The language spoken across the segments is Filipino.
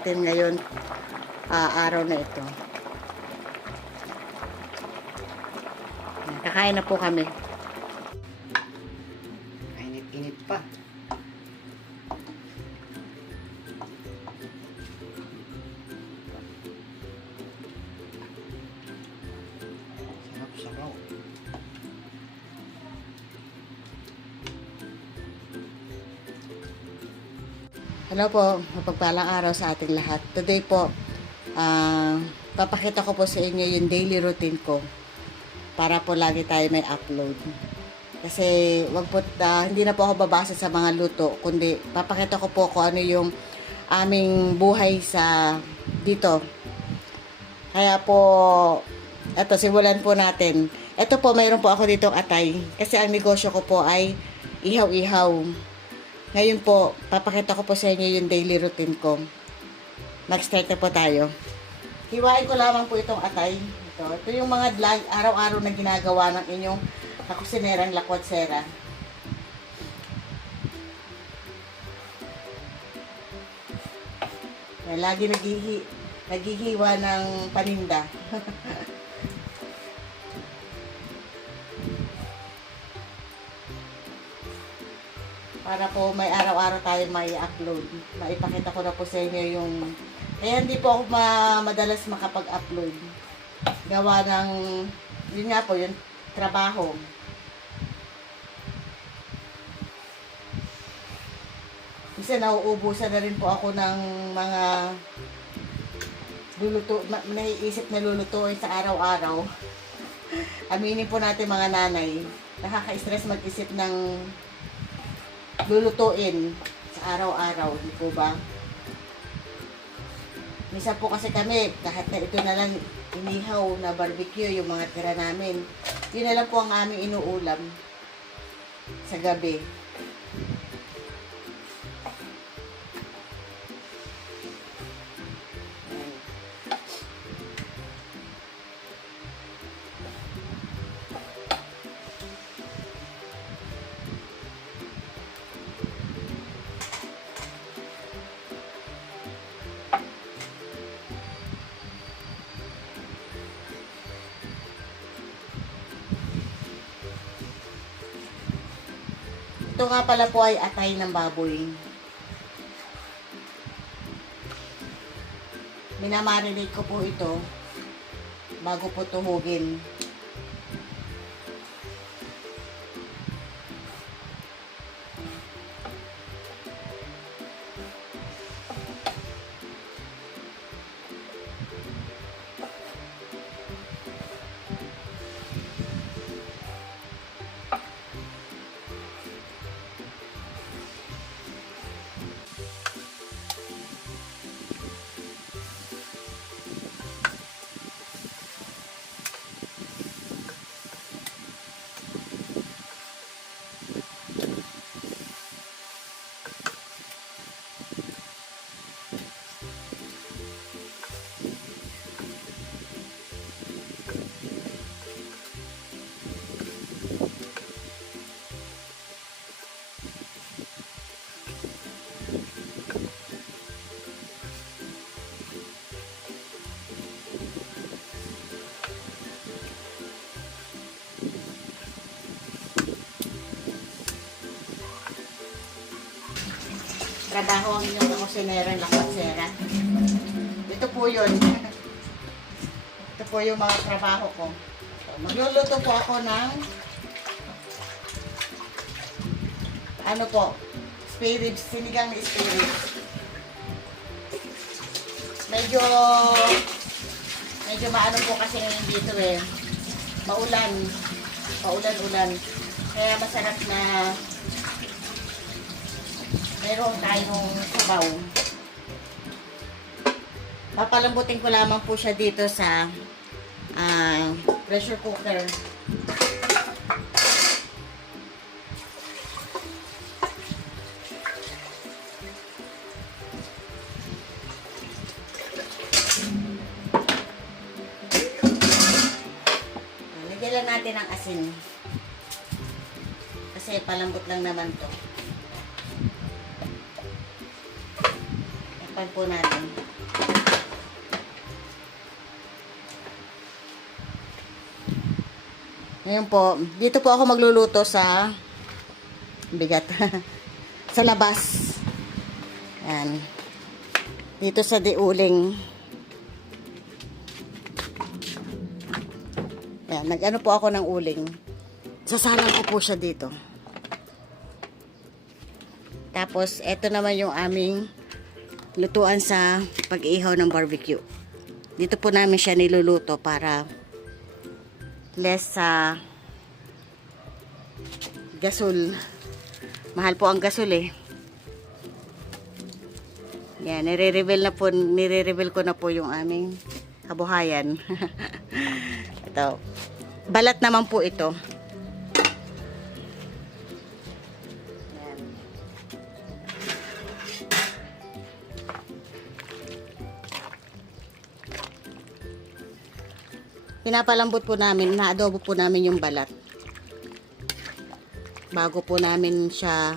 natin ngayon araw na ito. Kakain na po kami. Init-init pa. Sarap-sarap. Hello po, mapagpalang araw sa ating lahat. Today po, papakita ko po sa inyo yung daily routine ko para po lagi tayo may upload. Kasi hindi na po ako babasa sa mga luto, kundi papakita ko po kung ano yung aming buhay sa dito. Kaya po, eto, simulan po natin. Eto po, mayroon po ako ditong atay. Kasi ang negosyo ko po ay ihaw-ihaw. Ngayon po, papakita ko po sa inyo yung daily routine ko. Mag-start na po tayo. Hiwain ko lamang po itong atay. Ito yung mga araw-araw na ginagawa ng inyong kakusinerang lakwatsera. Lagi naghihiwa ng paninda. Para po may araw-araw tayo may upload. Maipakita ko na po sa inyo yung... Kaya hindi po ako madalas makapag-upload. Gawa ng... Yun nga po, yung trabaho. Kasi nauubusan na rin po ako ng mga naiisip na lulutuin sa araw-araw. Aminin po natin mga nanay, nakaka-stress mag-isip ng lulutuin sa araw-araw, di po ba? Minsan po kasi kami, kahit na ito na lang inihaw na barbecue, yung mga tira namin, yun na lang po ang aming inuulam sa gabi. Ito nga pala po ay atay ng baboy. Minamarinate ko po ito bago po tuhugin. Trabaho ang inyong kakusinerang lakwatsera. Ito po yun. Ito po yung mga trabaho ko. So, magluluto po ako ng ano po, spare ribs, sinigang na spare ribs. Medyo maano po kasi ngayon dito eh. Paulan-ulan. Kaya masarap na meron tayong sabaw. Papalambutin ko lamang po siya dito sa pressure cooker. Lagyan lang natin ang asin. Kasi palambot lang naman to. Tatakpan po natin. Ngayon po, dito po ako magluluto sa bigat. Sa labas. Yan. Dito sa diuling. Yan, nag-ano po ako ng uling. Sasalang ko po siya dito. Tapos, eto naman yung aming lutuan sa pag-ihaw ng barbecue. Dito po namin siya niluluto para less sa gasol. Mahal po ang gasol eh. Yan, nire-reveal ko na po yung aming kabuhayan. Ito. Balat naman po ito. Yan. Pinapalambot po namin, na-adobo po namin yung balat. Bago po namin siya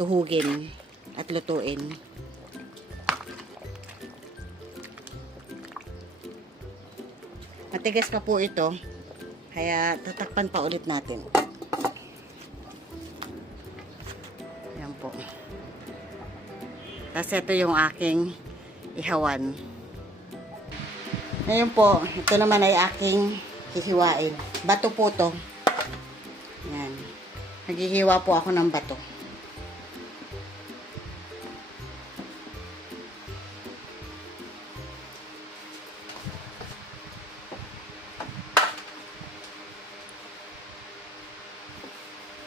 tuhugin at lutuin. Matigas pa po ito, kaya tatakpan pa ulit natin. Yan po. Tapos ito yung aking ihawan. Ngayon po, ito naman ay aking hihiwain. Bato po to. Yan. Naghihiwa po ako ng bato.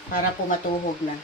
Para po matuhog na.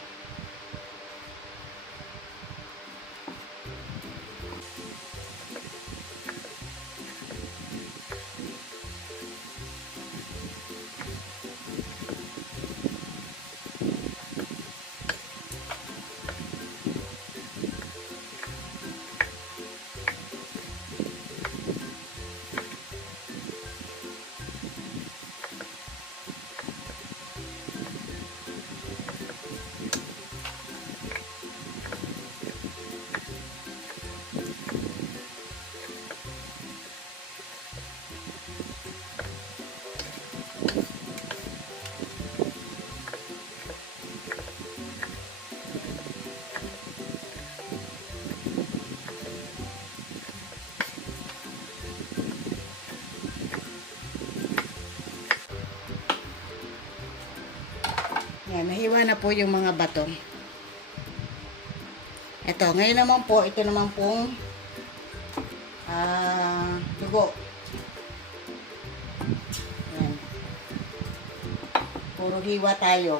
Yan, nahiwa na po yung mga bato. Ito, ngayon naman po, ito naman pong dugo. Yan. Puro hiwa tayo.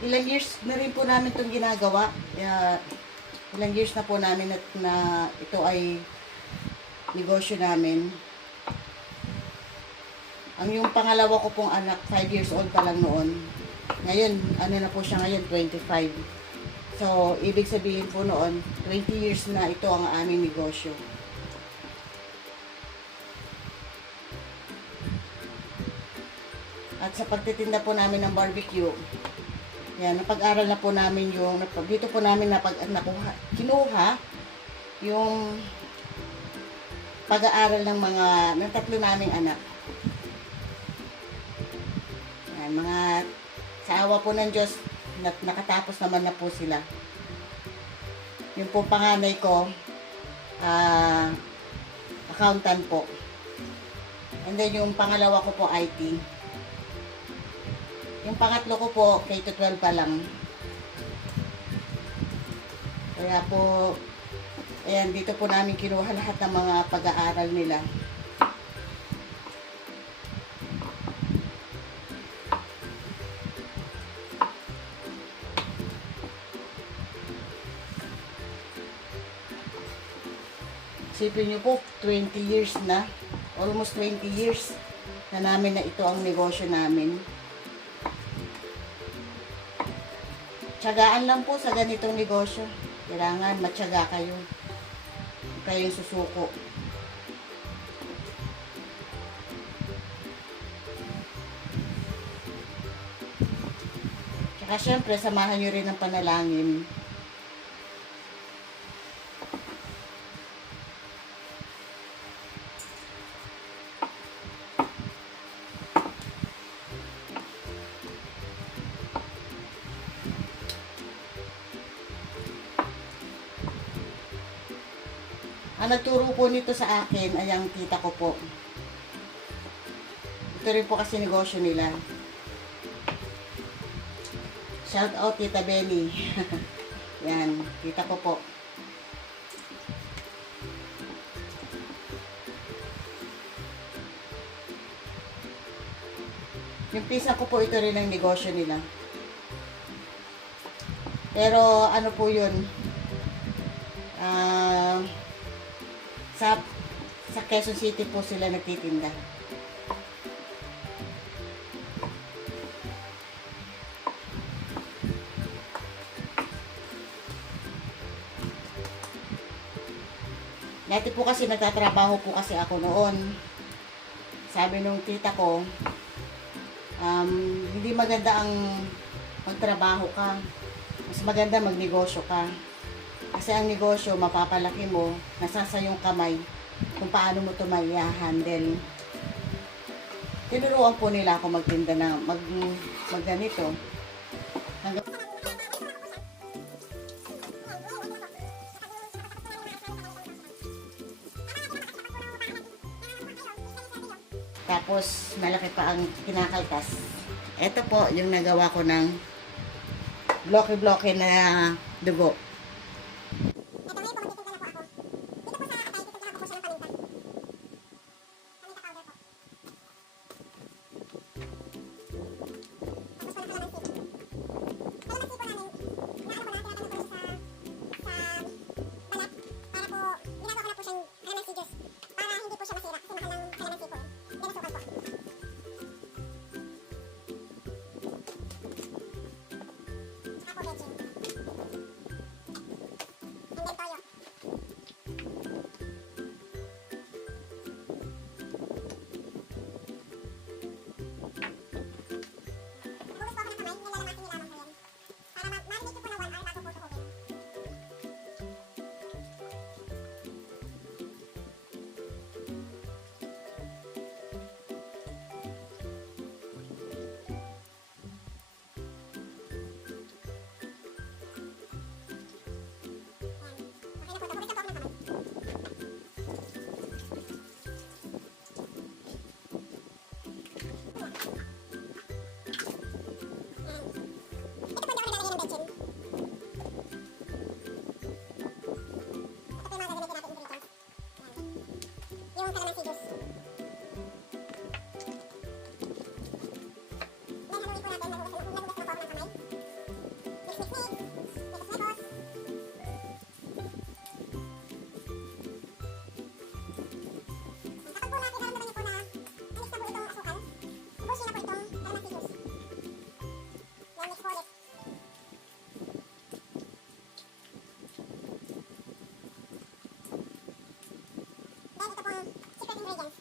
Ilang years na rin po namin itong ginagawa. Ilang years na po namin na ito ay negosyo namin. Ang yung pangalawa ko pong anak, 5 years old pa lang noon. Ngayon, ano na po siya ngayon, 25. So, ibig sabihin po noon, 20 years na ito ang aming negosyo. At sa pagtitinda po namin ng barbecue, yan, napag-aral na po namin yung, dito po namin kinuha yung pag-aaral ng tatlo naming anak. Yan, sa awa po ng Diyos, nakatapos naman na po sila. Yung po panganay ko, accountant po. And then yung pangalawa ko po, IT. Yung pangatlo ko po, K-12 pa lang. Kaya po, ayan, dito po namin kinuha lahat ng mga pag-aaral nila. Isipin nyo po, 20 years na, almost 20 years na namin na ito ang negosyo namin. Tiyagaan lang po sa ganitong negosyo. Kailangan matyaga kayo. Kayo susuko. Tsaka syempre, samahan nyo rin ng panalangin. Ang nagturo po nito sa akin ay ang tita ko po. Ito rin po kasi negosyo nila. Shout out Tita Benny. Yan, tita ko po. Yung pisa ko po, ito rin ang negosyo nila. Pero ano po yun? Sa Quezon City po sila nagtitinda. Dati po kasi nagtatrabaho po kasi ako noon. Sabi nung tita ko, hindi maganda ang magtrabaho ka. Mas maganda magnegosyo ka. Kasi ang negosyo, mapapalaki mo, nasa yung kamay kung paano mo ito handle. Tinuruan po nila ako magtinda na magganito. Tapos, malaki pa ang kinakaltas. Ito po, yung nagawa ko ng bloke-bloke na dugo. Yung kalamansi juice. Then, haluin po natin. Nagugas na po ako ng kamay. Mix, mix, mix. Mekos, mekos. Kapag po natin naramdaman niyo po na alis na po itong asukal, ubusin na po itong kalamansi juice. Then, mix po ulit. Then, ito pong secret ingredients.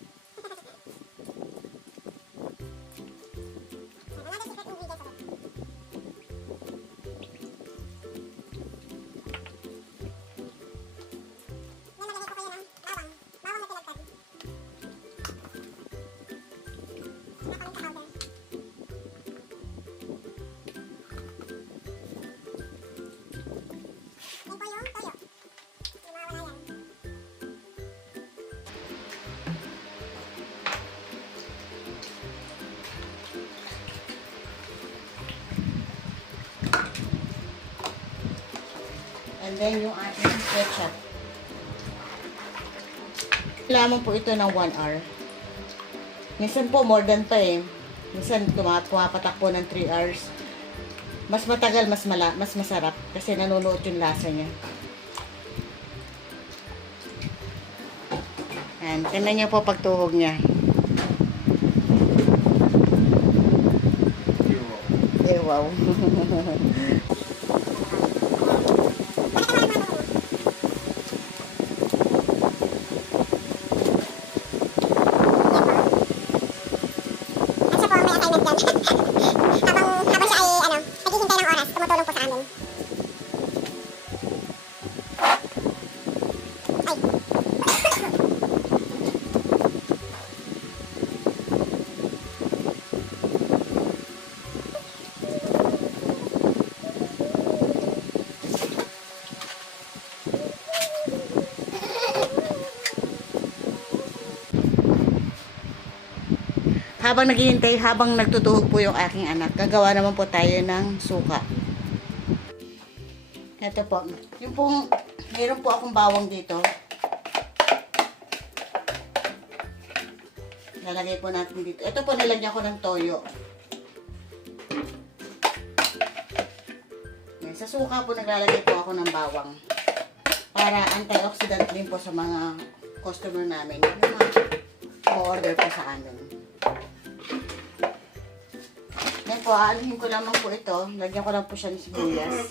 Another secret ingredients of it. Then, maglagay po kayo ng bawang. Bawang na pinagtag. Saka paminta powder. Yan po yung toyo. Yung mawawala yan. And then yung ating ketchup. Lamang po ito ng 1 hour. Minsan po more than pa eh. Minsan pumapatak po ng 3 hours. Mas matagal, mas masarap kasi nanunuot yung lasa niya. And tingnan niyo po pagtuhog niya. Eh, wow. habang naghihintay, habang nagtutuhog po yung aking anak, gagawa naman po tayo ng suka. Ito po, yung pong, meron po akong bawang dito. Lalagay po natin dito. Ito po, nilagyan ko ng toyo. Yan, sa suka po, naglalagay po ako ng bawang. Para antioxidant din po sa mga customer namin. Yung mga order po sa amin. Yan po, aalihin ko lamang po ito. Lagyan ko lang po siya ng sibuyas.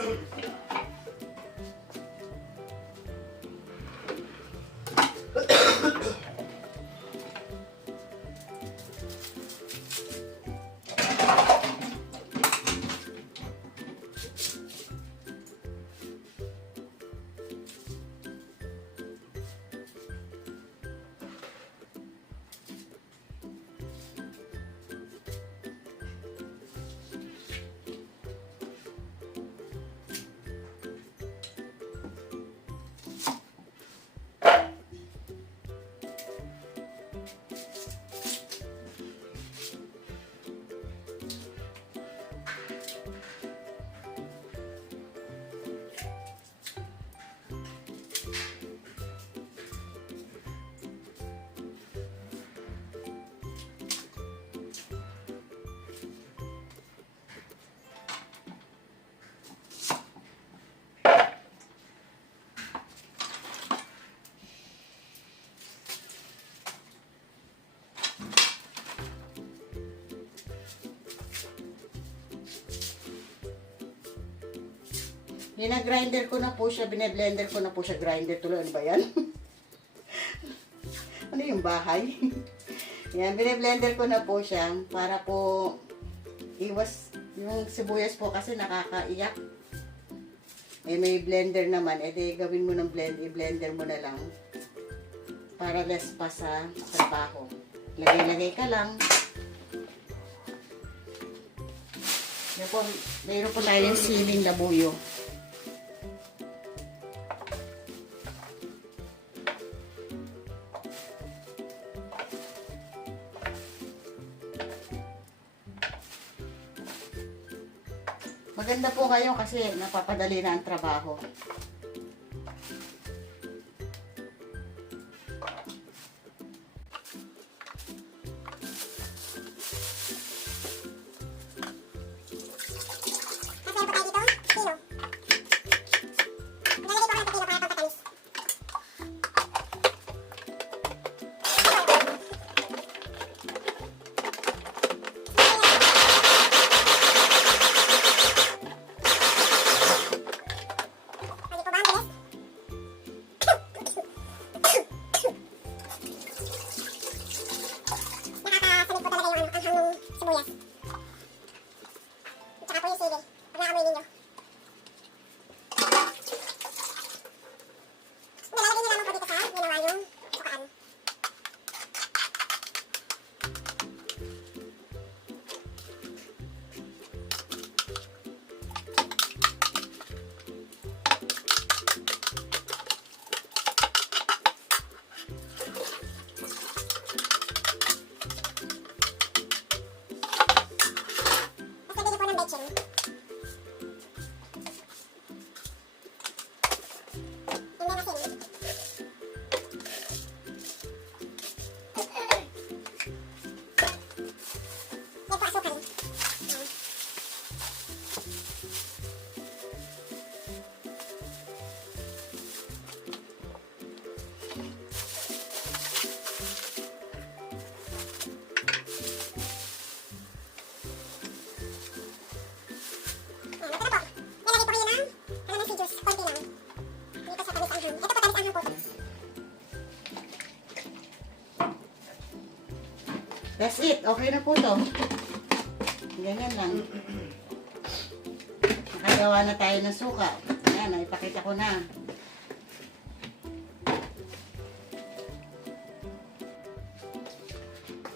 Binag-grinder ko na po siya, bine-blender ko na po siya, grinder tuloy. Ano ba yan? Ano yung bahay? Yan, bine-blender ko na po siya para po iwas yung sibuyas po kasi nakakaiyak. Eh may blender naman, eh di gawin mo ng i-blender mo na lang para less pa sa trabaho. Lagay-lagay ka lang. Yan po, mayroon po tayong siling labuyo. Maganda po kayo kasi napapadali na ang trabaho. That's it. Okay na po to. Ganyan lang. Nakagawa na tayo ng suka. Ayan, ipakita ko na.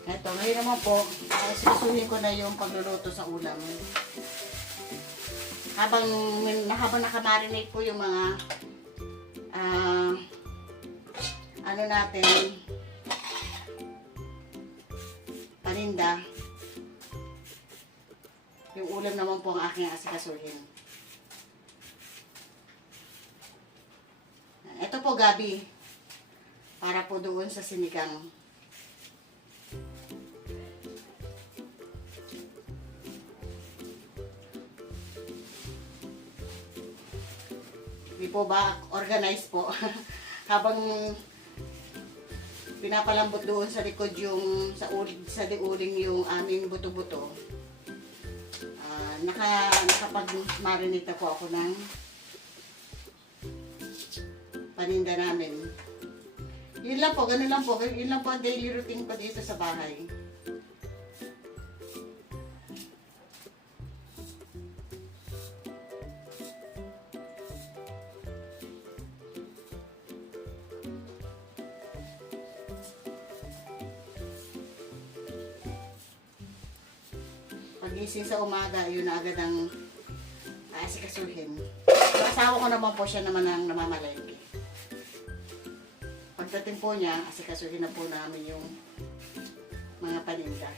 Ito, ngayon naman po, sisuhin ko na yung pagluluto sa ulam. Habang nakamarinate po yung mga ano natin, paninda, Yung ulam naman po ang aking asikasuhin. Ito po gabi. Para po doon sa sinigang. Hindi po ba organized po? Habang pinapalambot doon sa likod yung sa uling yung aming buto-buto. Nakapag-marinate po ako ng paninda namin. Yun lang po, ganun lang po. Yun lang po ang daily routine ko dito sa bahay. Pagising sa umaga, yun na agad ang aasikasuhin. Yung asawa ko naman po siya naman ang namamalengke. Pagdating po niya, asikasuhin na po namin yung mga paninda.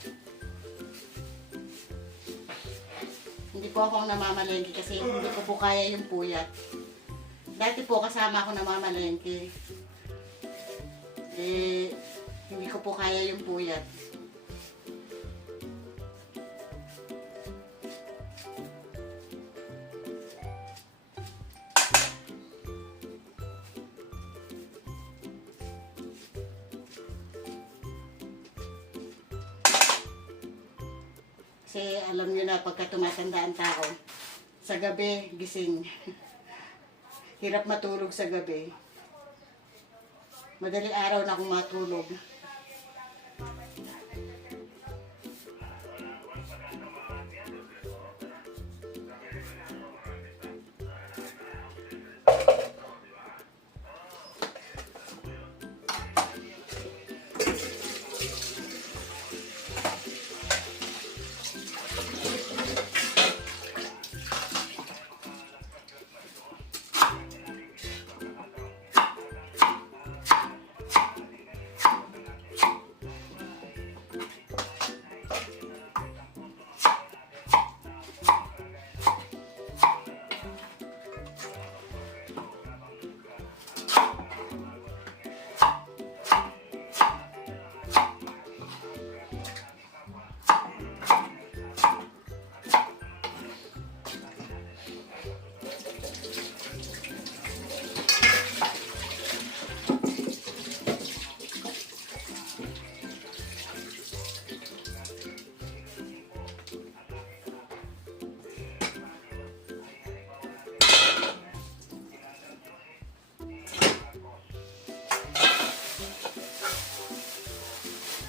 Hindi po ako ang namamalengke kasi hindi ko po kaya yung puyat. Dati po kasama ako namamalengke. Hindi ko po kaya yung puyat. Kasi alam nyo na pagka tumatanda ang tao, sa gabi gising. Hirap matulog sa gabi. Madaling araw na akong matulog.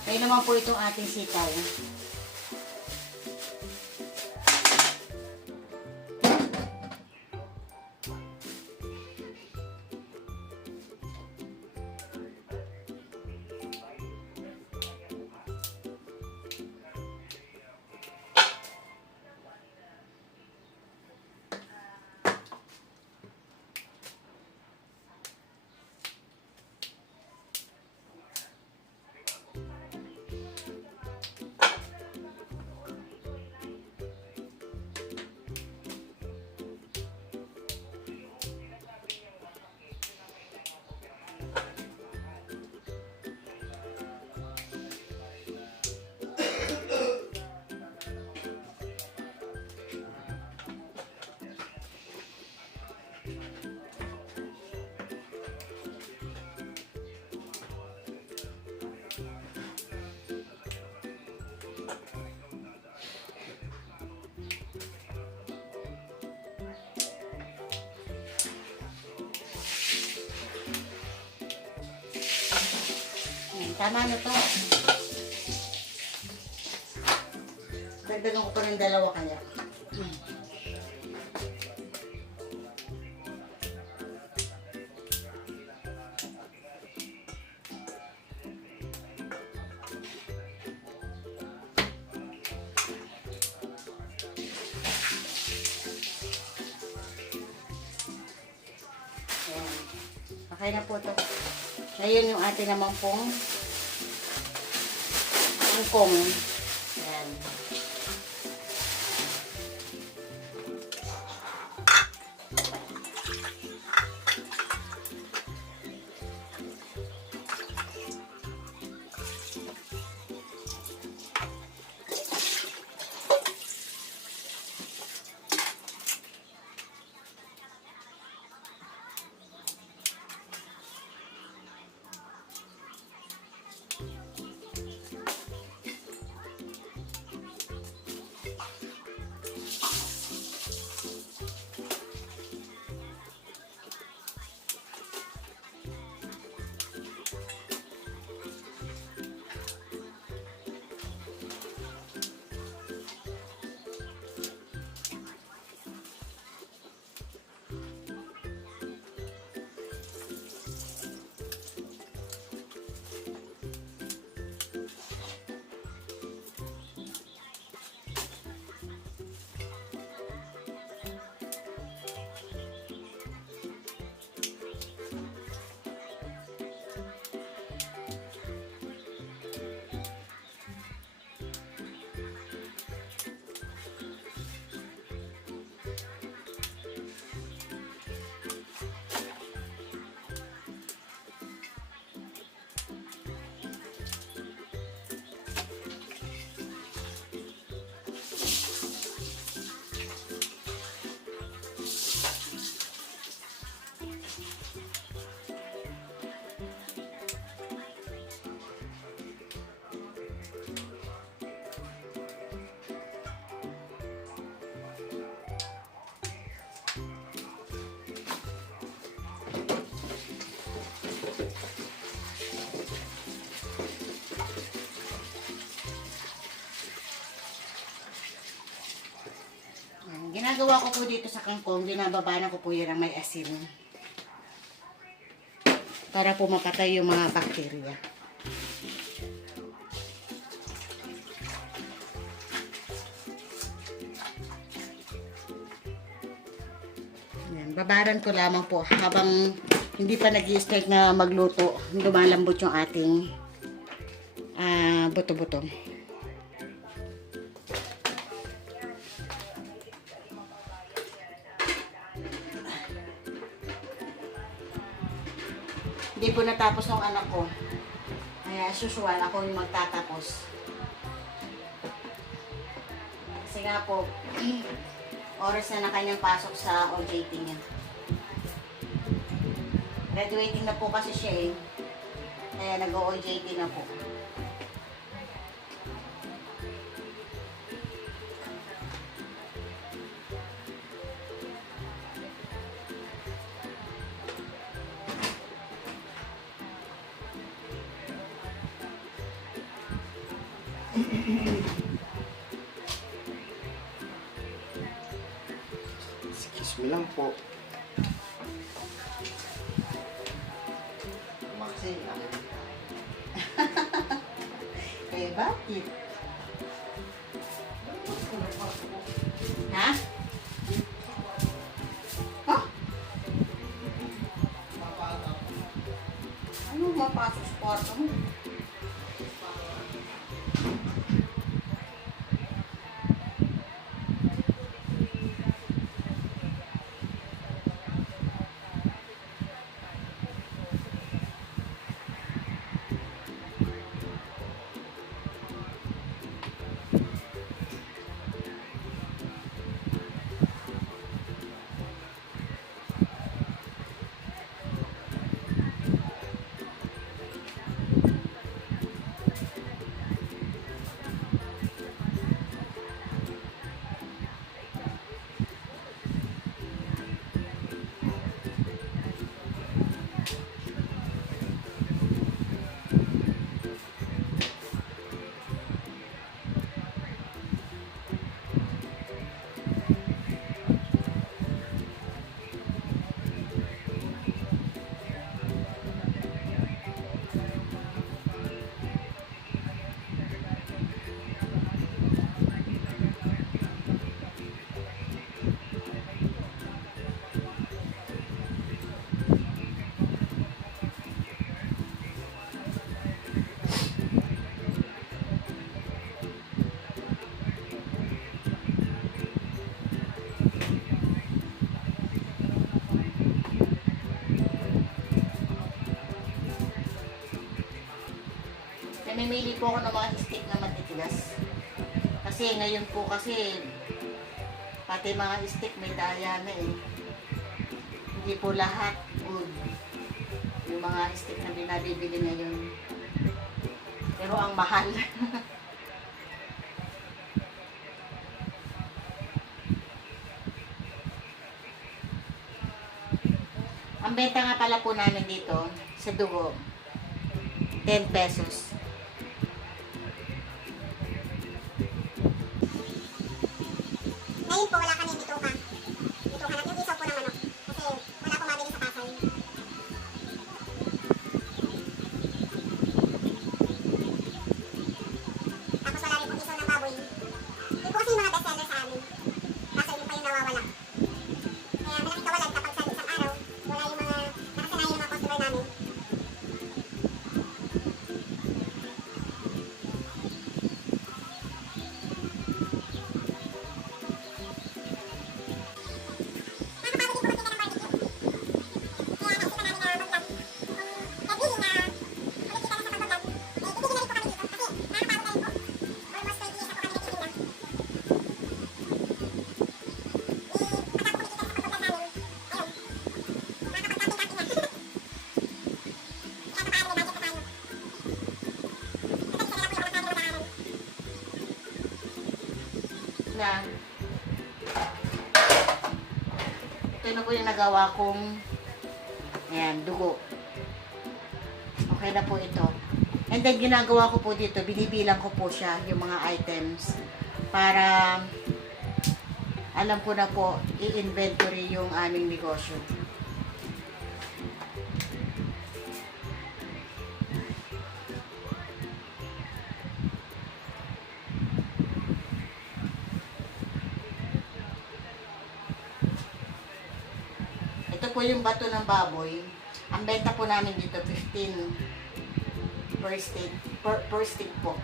Kaya naman po itong ating sitaw. Tama na to. Dagdagan ko pa ng dalawa kaya. Okay na po to. Ngayon yung ating naman pong kangkong. Ayan. ginagawa ko po dito sa kangkong, binababaran ko po yan ng may asin. Para po mapatay yung mga bakterya. Yan, babaran ko lamang po habang hindi pa nag-i-start na magluto, lumalambot yung ating buto-buto. Hindi po natapos ng anak ko. Kaya as usual, ako yung magtatapos. Kasi nga po, oras na kanyang pasok sa OJT niya. Graduating na po kasi siya eh. Kaya nag-OJT na po. Excuse me lang po. Kasi, Eh, bakit? Ha? Ha? Ano mapasok sa kwarto mo? Namimili po ako ng mga stick na matitigas. Kasi ngayon po kasi pati mga stick may daya na eh. Hindi po lahat wood. Yung mga stick na binabibili ngayon. Pero ang mahal. Ang benta nga pala po namin dito sa dugo, 10 pesos. Ngayon po, wala kami bituka. Bituka lang yung isaw po ng manok. Kasi wala po mabili sa Pasay. Tapos wala rin po isaw ng baboy. Yun po kasi yung mga bestseller sa amin. Kaso yun pa yung nawawala. Kaya malaki kawalan kapag sa isang araw, wala yung mga nakasanayan ng mga customer namin. Na ito na po yung nagawa kong ayan, dugo. Okay na po ito. And then ginagawa ko po dito, binibilang ko po siya yung mga items para alam ko na po i-inventory yung aming negosyo. Ito po yung bato ng baboy. Ang benta po namin dito 15 per stick po.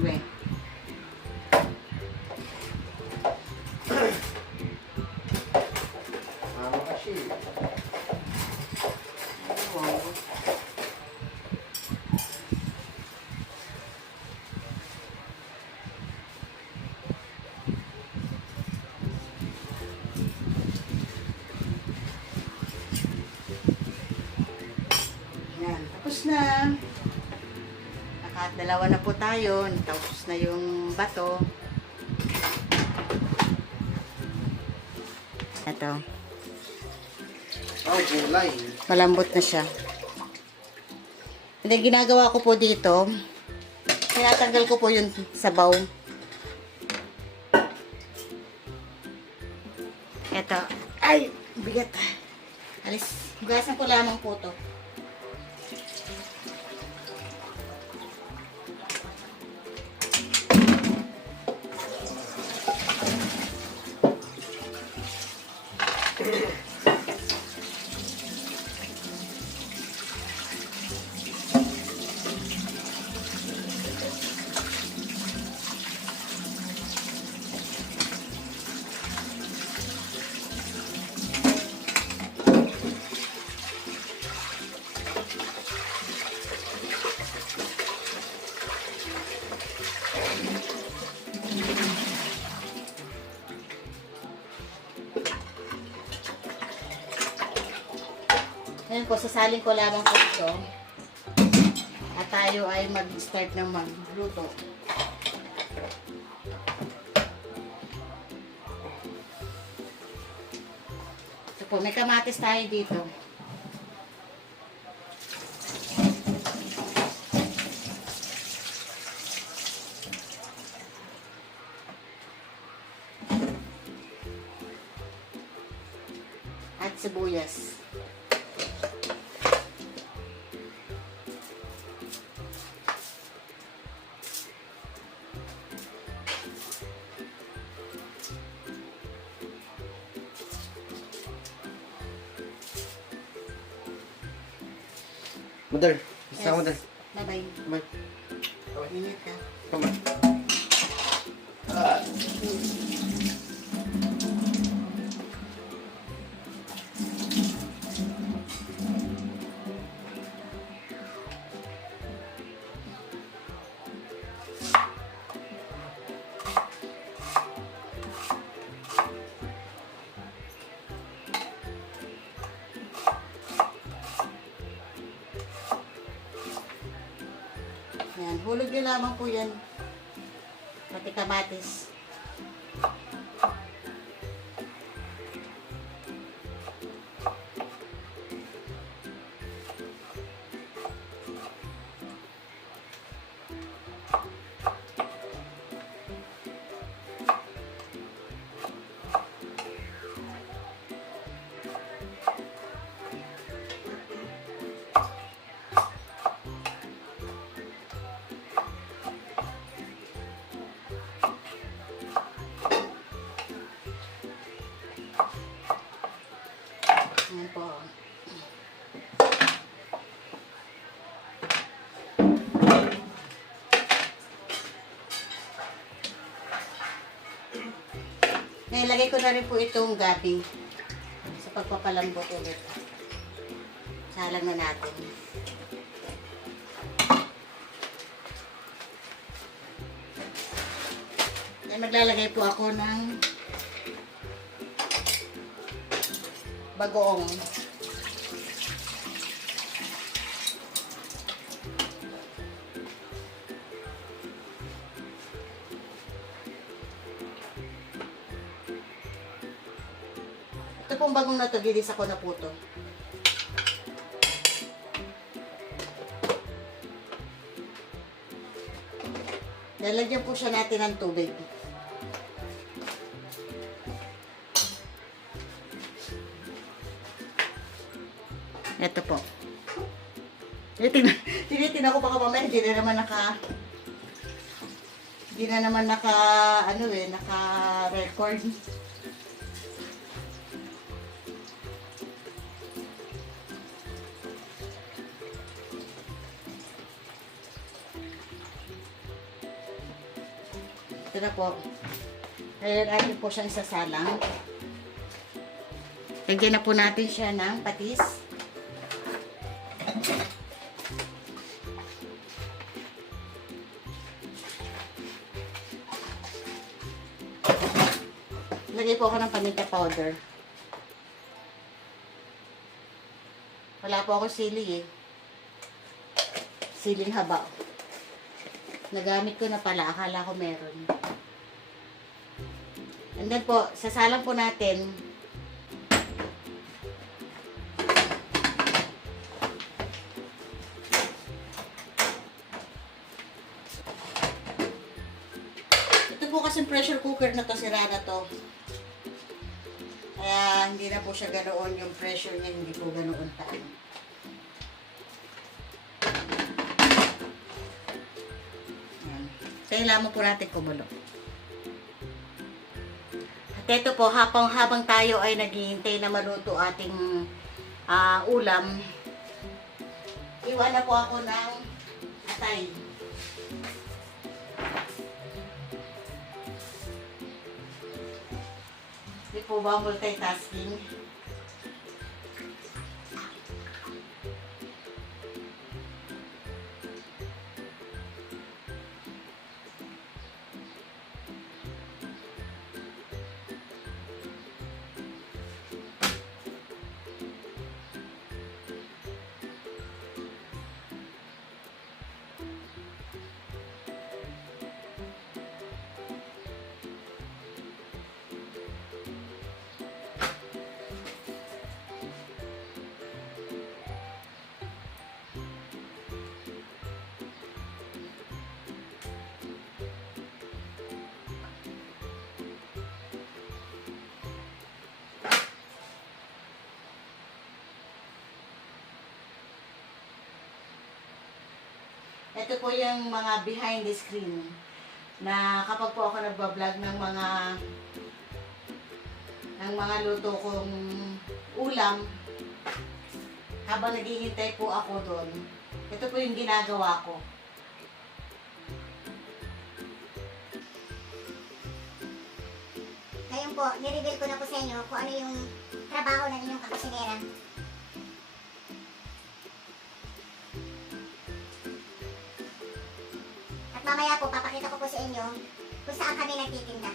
Wait. Kasi. Wow. Yan, tapos na. Nakadalawa na po tayo. Tapos na yung bato. Ito. Oh, gulay. Malambot na siya. And then, ginagawa ko po dito, tinatanggal ko po yung sabaw. Ito. Ay! Bigat. Alis. Hugasan ko lamang po to. ko, sasalin ko lamang po ito. At tayo ay mag-start ng magluto. So po, may kamatis tayo dito. At sibuyas. Mother, isa mother. Bye-bye. Bye. Ingat ka. Come on. Yan, hulog nyo lamang po yan. Pati kamatis. Yan po. Nilagay ko na rin po itong gabi sa pagpapalambot ulit. Salang na natin. Then maglalagay po ako ng bagoong. Ito pong bagong na to, gilis ako na po to. Lalagyan po siya natin ng tubig. Ito po. Tinitin ako baka mamaya hindi na naman naka-record. Ito na po. Ngayon natin po siyang isasalang. Lagyan na po natin siya ng patis. Lagay po ako ng paminta powder. Wala po ako sili eh. Siling haba. Nagamit ko na pala. Akala ko meron. And then po, sasalang po natin ito po kasing pressure cooker na to, sira na to. Kaya hindi na po siya ganoon yung pressure niya, hindi po ganoon pa. Kailangan po natin kumulo. At ito po, habang tayo ay naghihintay na maluto ating ulam, iwan na po ako ng atay. Hindi po ba multitasking? Ito po yung mga behind the screen na kapag po ako nagbablog ng mga luto kong ulam, habang naghihintay po ako doon, ito po yung ginagawa ko. Ngayon po, nireveal ko na po sa inyo kung ano yung trabaho ng inyong kakusinera. At mamaya po, papakita ko po sa inyo kung saan kami nagtitinda.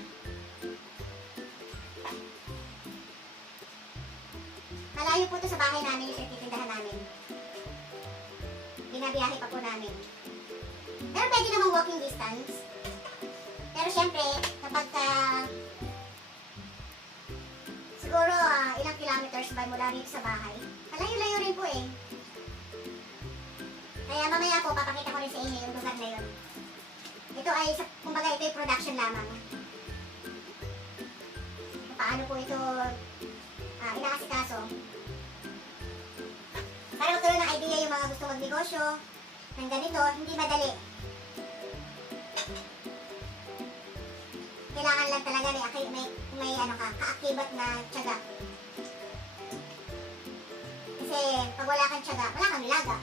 Malayo po to sa bahay namin yung nagtitindahan namin. Binabiyahe pa po namin. Pero pwede namang walking distance. Pero syempre, kapag siguro ilang kilometers ba mula rito sa bahay, malayo-layo rin po eh. Kaya mamaya po, papakita ko rin sa inyo yung lugar na yun. Ito ay, kumbaga ito ay production lamang. Paano po ito inaasikaso. Para magkaroon ng idea yung mga gusto magnegosyo ng ganito, hindi madali. Kailangan lang talaga may kaakibat na tiyaga. Kasi pag wala kang tiyaga, wala kang nilaga.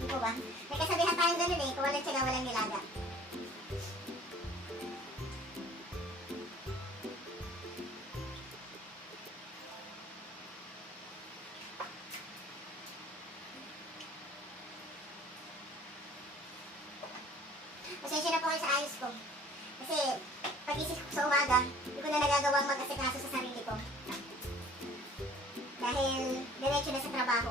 Hindi po ba? May kasabihan tayong ganun eh, kung walang tiyaga, walang nilaga. Pasensya na po kayo sa ayos ko. Kasi pag-isip ko sa umaga, hindi ko na nagagawang mag-asikaso sa sarili ko. Dahil diretso na sa trabaho.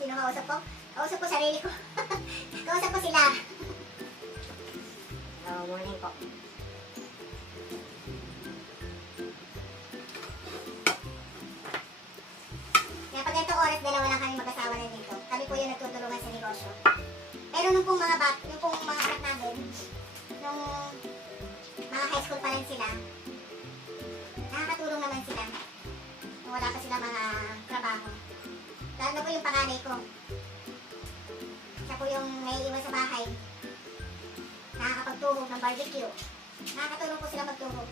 Sino kausap ko? Kausap ko sarili ko. Kausap ko sila. Morning po. Kaya pag ganitong oras, dalawa lang kami mag-asawa na dito. Kami po yung nagtutulungan sa negosyo. Pero nung pong mga anak namin, nung mga high school pa lang sila, nakakatulong naman sila. Nung wala pa sila mga trabaho. Lalo na po yung panganay ko. Siya po yung naiiwan sa bahay. Nakakapagtuhog ng barbecue. Nakakatulong po sila magtuhog.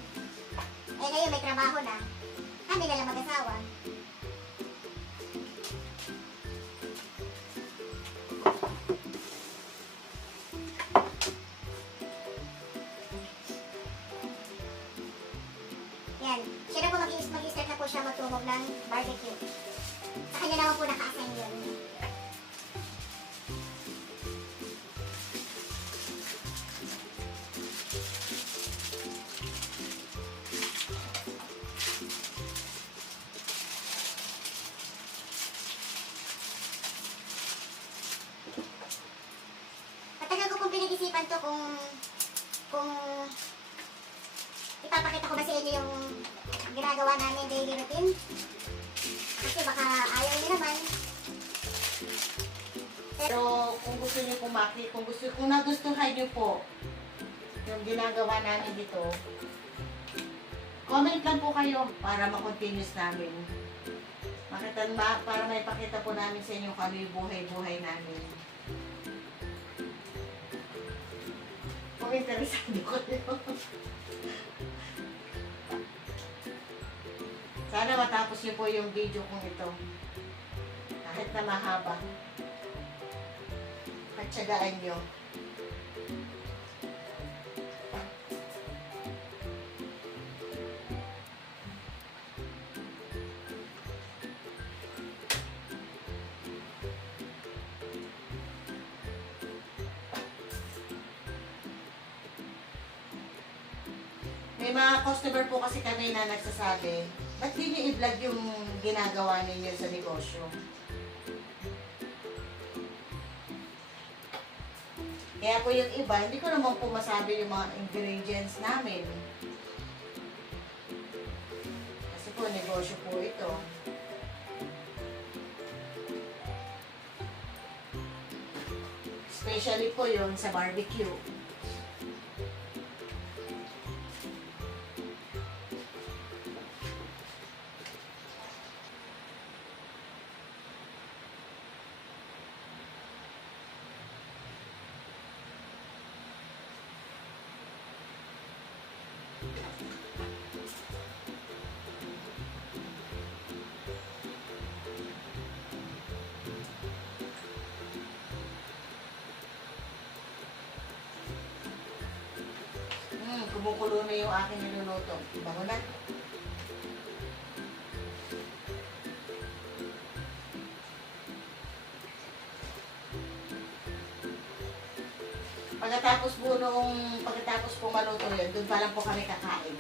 Eh ngayon may trabaho na. Kami na lang mag-asawa. Yan. Siya na po mag-i-start na po siya magtuhog ng barbecue. Sa kanya naman po naka-assign yun. Matagal ko pong pinag-isipan to kung ipapakita ko ba sa inyo yung ginagawa namin daily routine. Kasi baka ayaw niyo naman. Pero kung gusto niyo kung nagustuhan niyo po yung ginagawa namin dito, comment lang po kayo para ma-continuous namin. Para may pakita po namin sa inyo kung ano yung buhay-buhay namin. Kung interesado ko yun. Sana matapos niyo po yung video kong ito. Kahit na mahaba. Pagtsagaan niyo. May mga customer po kasi kami na nagsasabi, ba't di niyo i-vlog yung ginagawa ninyo sa negosyo? Kaya po yung iba, hindi ko naman po masabi yung mga ingredients namin. Kasi po, negosyo po ito. Especially po yung sa barbecue. Kumukulo na yung aking niluluto. Bango na. Pagkatapos po maluto yun, doon pa lang po kami kakain.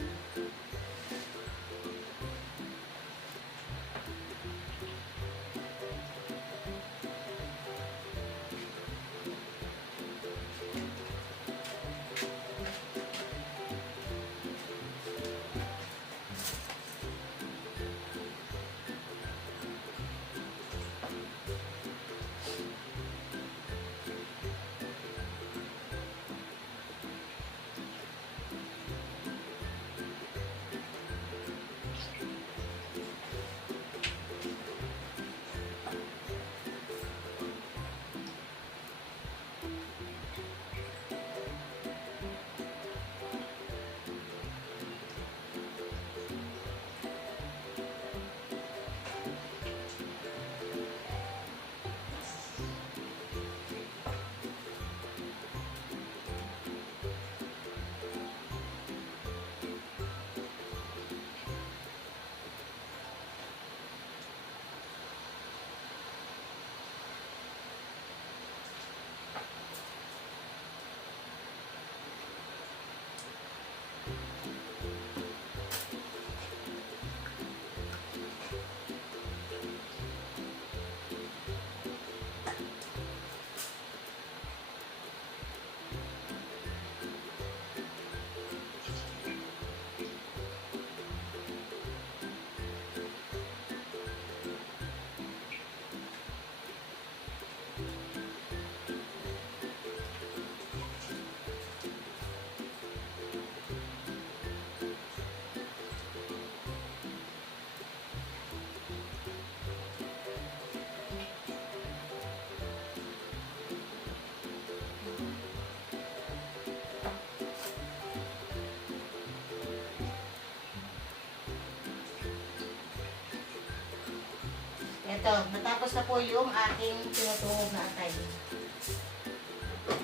Ito, natapos na po yung aking tinutuhog na atay.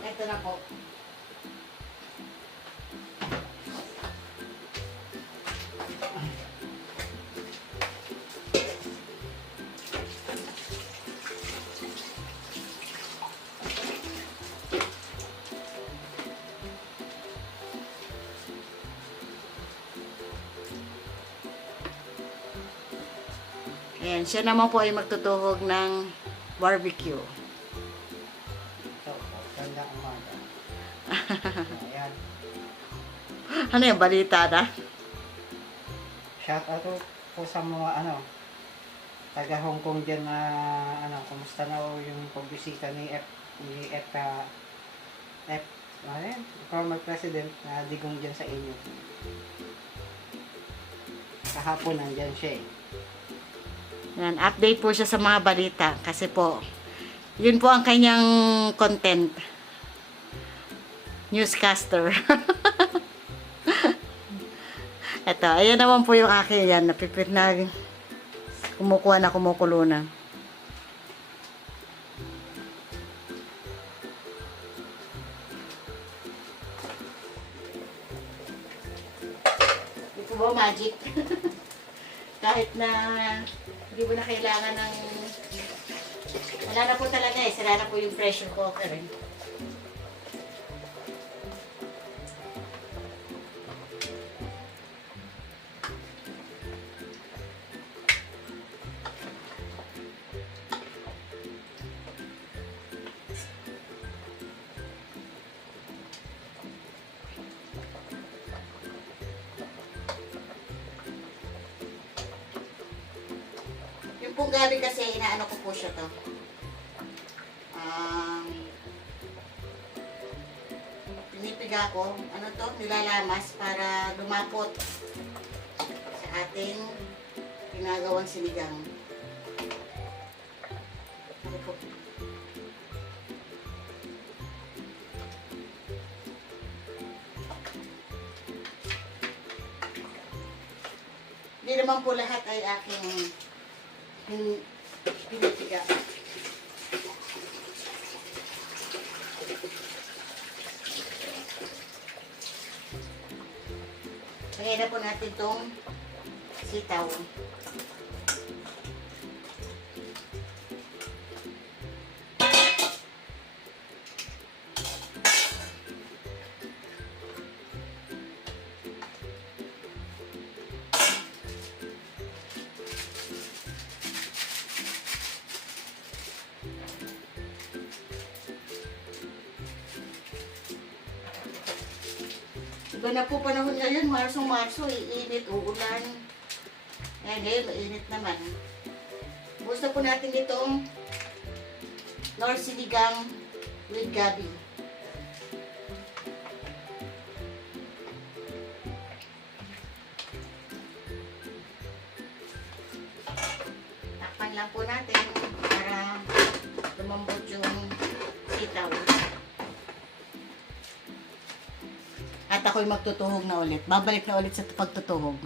Ito na po. Ayan, siya naman po ay magtutuhog ng barbecue. Ito, ganda umaga. Ayan. Ano yung balita na? Shout out po sa mga taga Hong Kong dyan na kumusta na yung pagbisita ni former president na digong dyan sa inyo. Kahapon nandyan siya eh. Yan, update po siya sa mga balita kasi po, yun po ang kanyang content. Newscaster. Ito, ayan naman po yung akin yan, napipit na, kumukuha na, kumukulo na. Ito po magic. Kahit na hindi mo na kailangan ng... Wala na po talaga eh. Sira na po yung pressure cooker eh. Yung pong gabi kasi, inaano ko po siya to. Pinipiga ko, nilalamas para lumapot sa ating ginagawang sinigang. Ano po? Hindi naman po lahat ay aking pinitiga. Lagay na po natin itong sitaw. Iba na po panahon ngayon, Marso, iinit, uulan. Ngayon, mainit naman. Gusto po natin itong Nor Sinigang with Gabi. Takpan lang po natin para lumambot yung sitaw. At ako'y magtutuhog na ulit. Babalik na ulit sa pagtutuhog.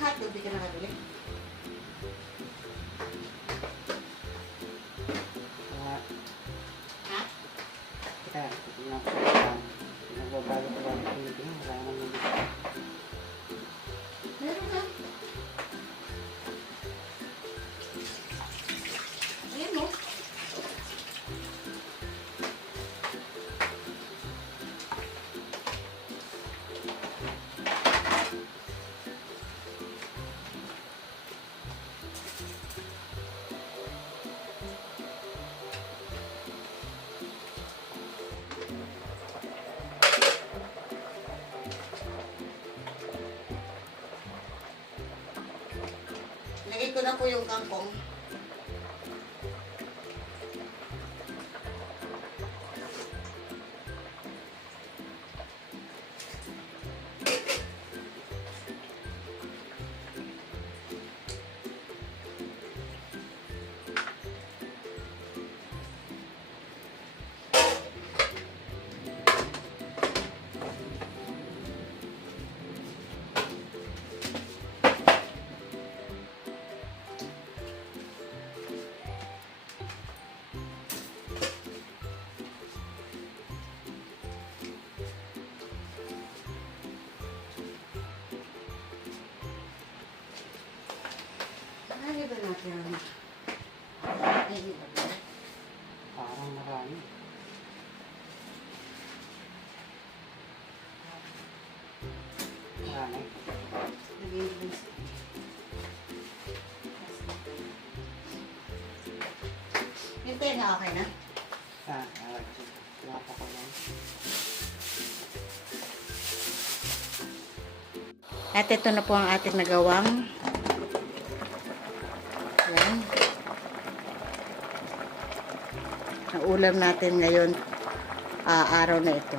Hotdog, di ka nakabili? Ha? Kita, nagbabago ko lang ang pinitin. Wala naman yung Meron na. Ayan mo. Lagay ko na po yung kangkong. Ay, ba natin? Ay, iba ba? parang marami. Marami. Lagay ko dun sa- Yung tenga, okay na? Pinapa ko lang. At ito na po ang ating nagawang. Yan. Ang ulam natin ngayon, araw na ito.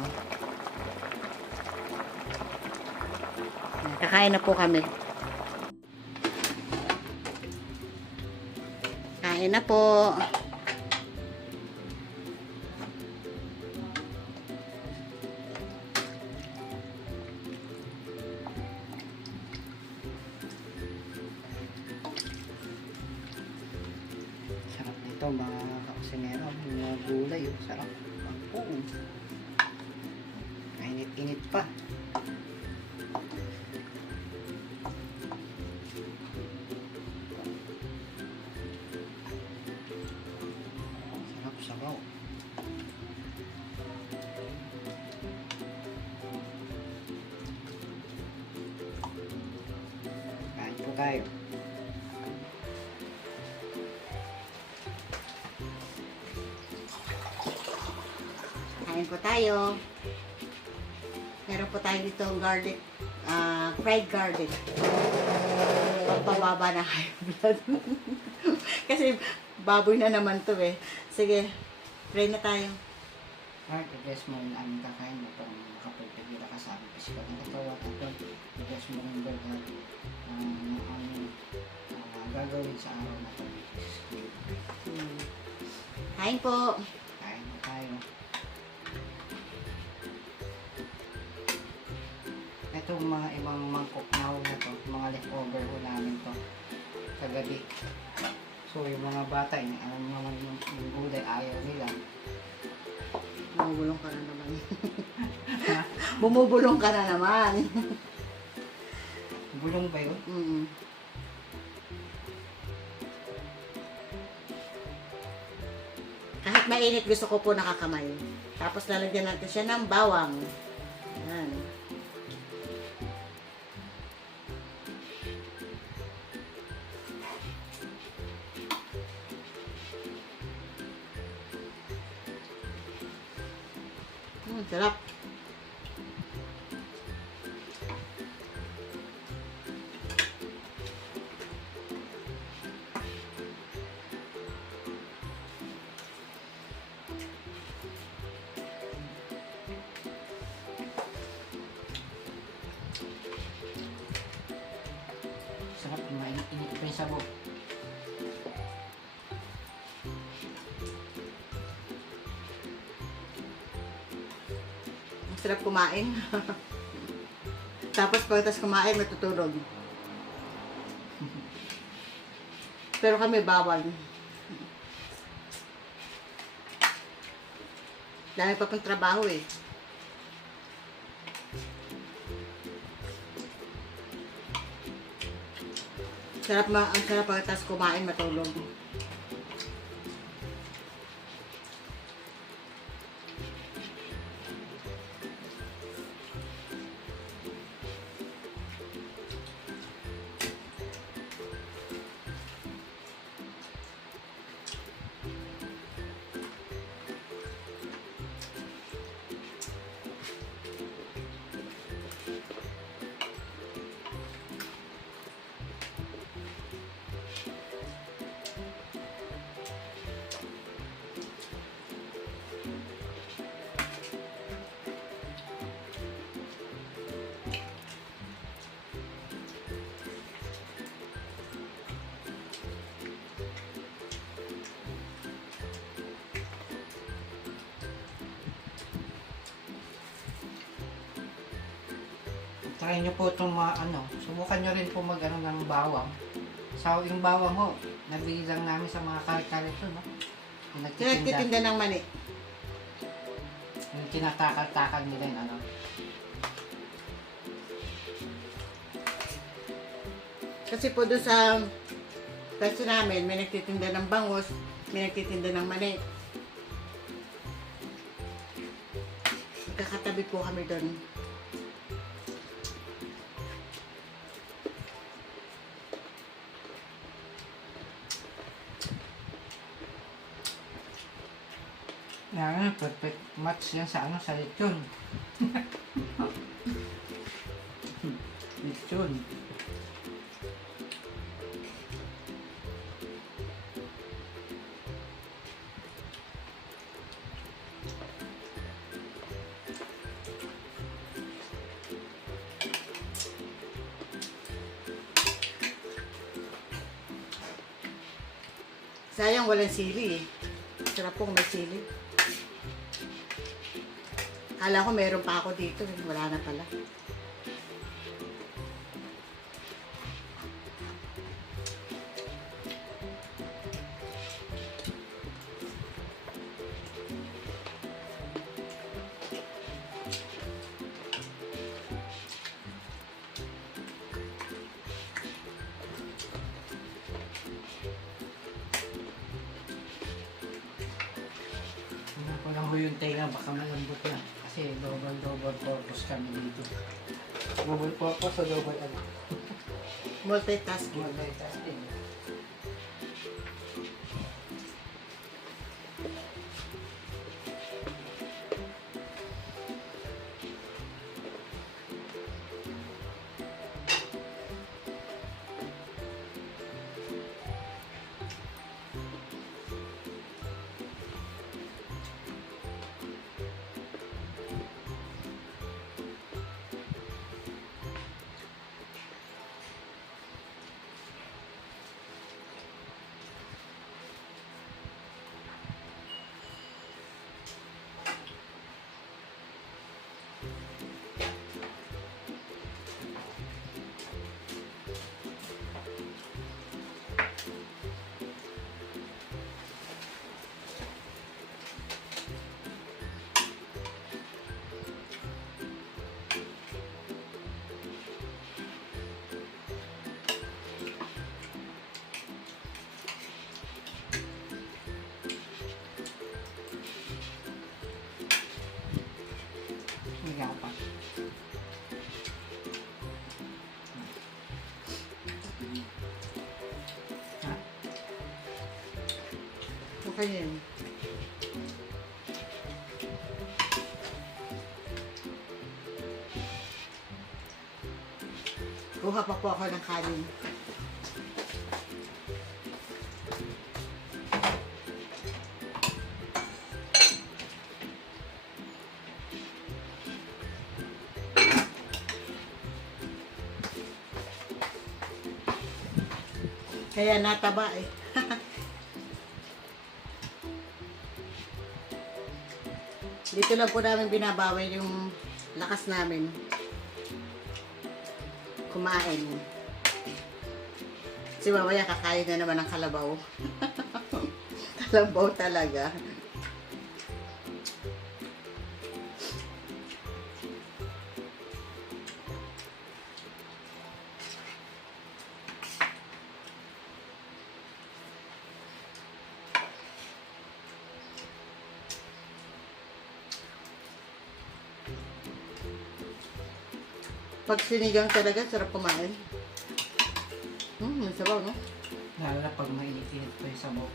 Kakain na po kami. Kain na po. Sarap nito mga kakusinero. Mga gulay. Oh. Sarap. Oo. Kainit-init pa. Sarap sabaw. Kain po tayo. Kain po tayo. Meron po tayo dito garlic, fried garlic. Pagpababa na high blood. Kasi baboy na naman to eh. Sige, pray na tayo. Lord, i-bless mo rin ang kakain mo para makapagpagila ka sa aming physical na katawan at Lord, i-bless mo rin Lord ang aming gagawin sa araw na ito. Kain po. Kain na tayo. Itong mga ibang mangkok na to, mga leftover ho namin to kagabi. So yung mga bata, alam naman yung gulay ayaw nila. Bumubulong ka na naman. Bumubulong ka na naman. Bulong ba yun? Mm. Kahit mainit, gusto ko po nakakamay. Tapos lalagyan natin siya ng bawang. Yan. Sarap. Sarap, mainit-init pa yung sabog. Sarap kumain. Tapos pagkatapos kumain, matutulog. Pero kami bawal. Dami pa pang trabaho eh. Ang sarap pagkatapos kumain, matulog. Try nyo po itong mga subukan nyo rin po mag ng bawang. So, yung bawang ho, nabili lang namin sa mga kare-kare ito, no? Yung Nagtitinda ng mani. Yung tinatakal-takal nila yung Kasi po doon sa pwesto namin, may nagtitinda ng bangus, may nagtitinda ng mani. Magkakatabi po kami doon. Yan, perfect match yan sa sa lechon. Lechon. Sayang walang sili eh. Sarap po kung may sili. Kala ko meron pa ako dito. Wala na pala. Walang ho yung tayo baka malambot na. Kasi double purpose kami dito. Double purpose o double Multitasking. multitasking. kanya yun. Kuha pa po ako ng kanin. Kaya nataba eh. Dito lang po namin binabawi yung lakas namin kumain. Si mamaya kakain na naman ng kalabaw. Kalabaw talaga. Pag sinigang talaga, sarap kumain. May sabaw, no? Lalo na pag mainit-init po yung sabaw.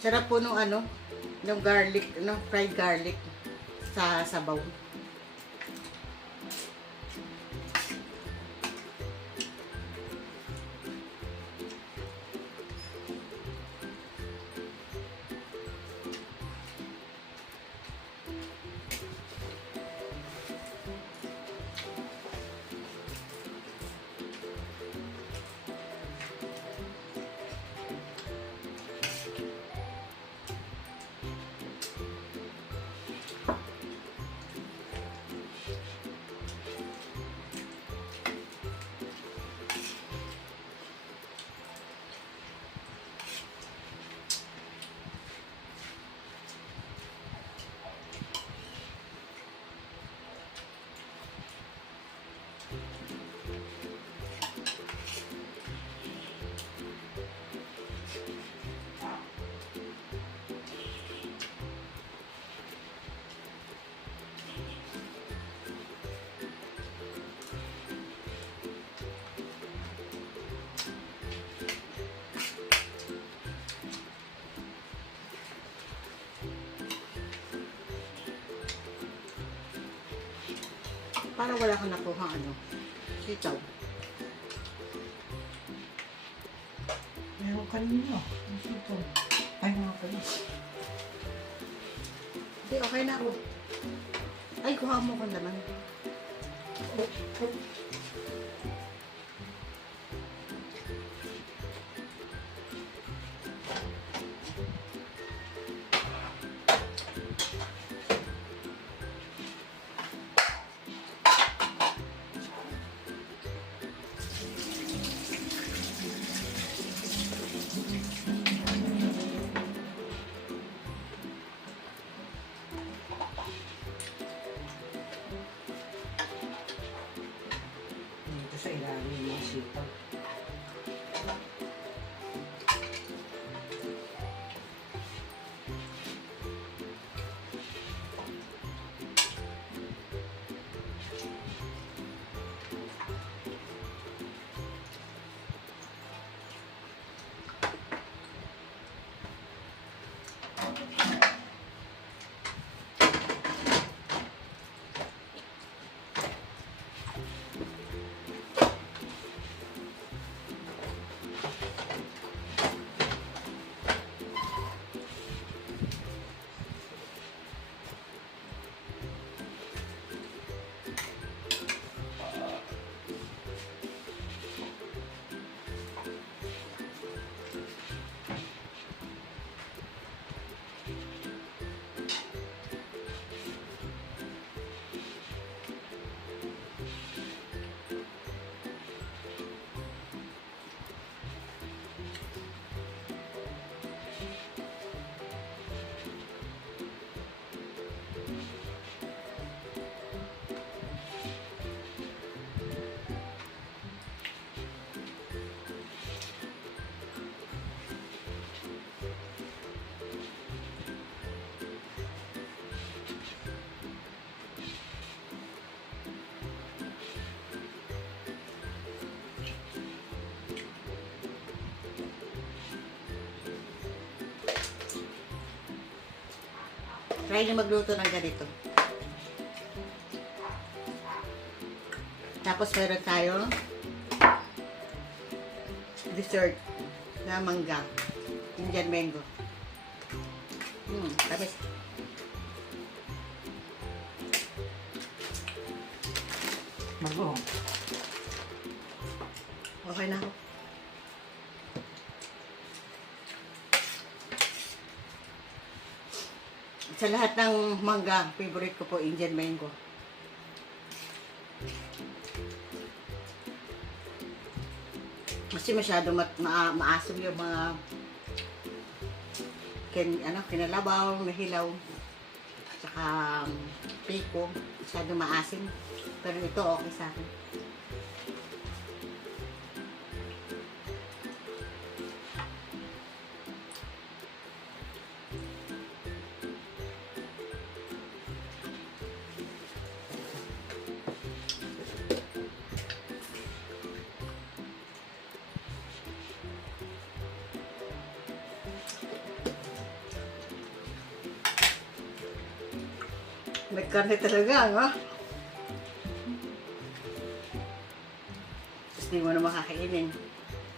Sarap po nung ano, yung garlic, no, fried garlic sa sabaw. Parang wala kang nakuha ano, sitaw. Meron kanina. Ito. Ay, mga pala. Hindi, okay na ako. Ay, kuha mo ko naman. Dito sa ilalim yung mga sitaw. Try nyo magluto ng ganito. Tapos meron tayo dessert na mangga. Indian mango. Tamis. Mago. Okay na ako. Sa lahat ng mangga, favorite ko po Indian mango. Kasi masyadong maasim yung mga kinalabaw, nahilaw, saka piko, masyadong maasim. Pero ito okay sa akin. May karne talaga, no? Tapos di mo na makakainin.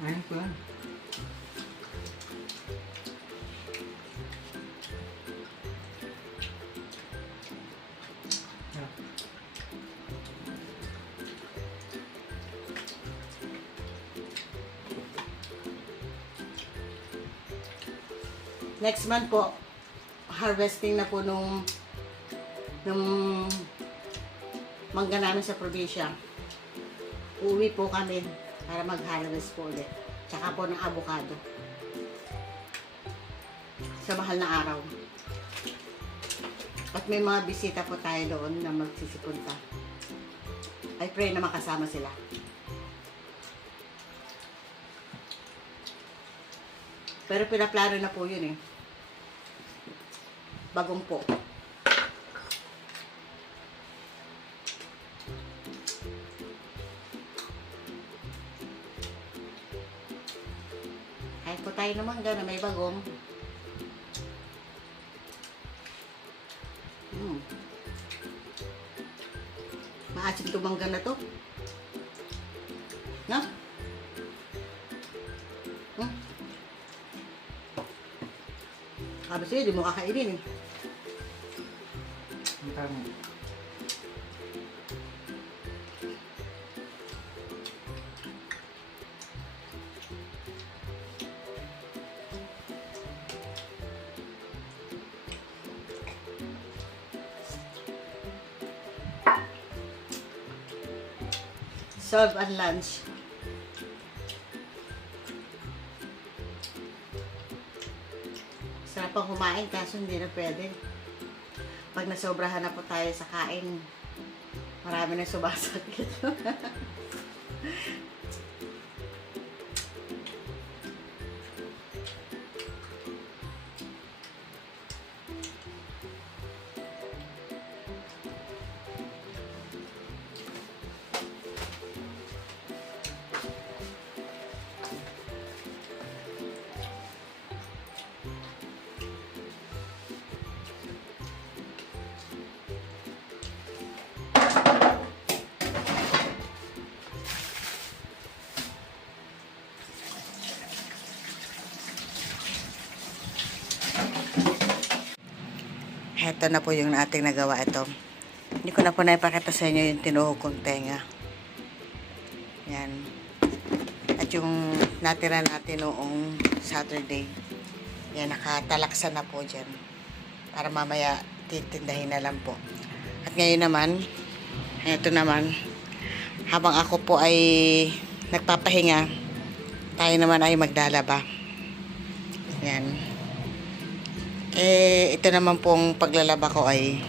Ayun ko yan. Next month po, harvesting na po nung mangga namin sa probinsya. Uuwi po kami para mag-harvest po ulit. Tsaka po ng avocado. Sa mahal na araw. At may mga bisita po tayo doon na magsisipunta. I pray na makasama sila. Pero pinaplano na po yun eh. Bagong po. Kahit po tayo naman na may bagong. Maasim tumangga na to. No? Sabi sa'yo, di mo kakainin eh. Ang tama. Serve at lunch. Sarap pang kumain kaso hindi na pwede. Pag nasobrahan na po tayo sa kain, marami na sumasakit. Heto na po yung ating nagawa ito. Hindi ko na po naipakita sa inyo yung tinuhog kong tenga. Yan. At yung natira natin noong Saturday. Yan, nakatalaksan na po dyan. Para mamaya titindahin na lang po. At ngayon naman, heto naman, habang ako po ay nagpapahinga, tayo naman ay maglalaba. Yan. Ito naman pong paglalaba ko ay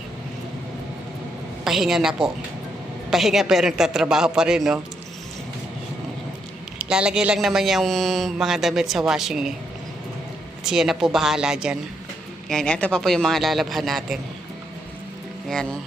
pahinga na po. Pahinga pero nagtatrabaho pa rin, no? Lalagay lang naman yung mga damit sa washing eh. At siya na po bahala dyan. Yan, ito pa po yung mga lalabhan natin. Yan.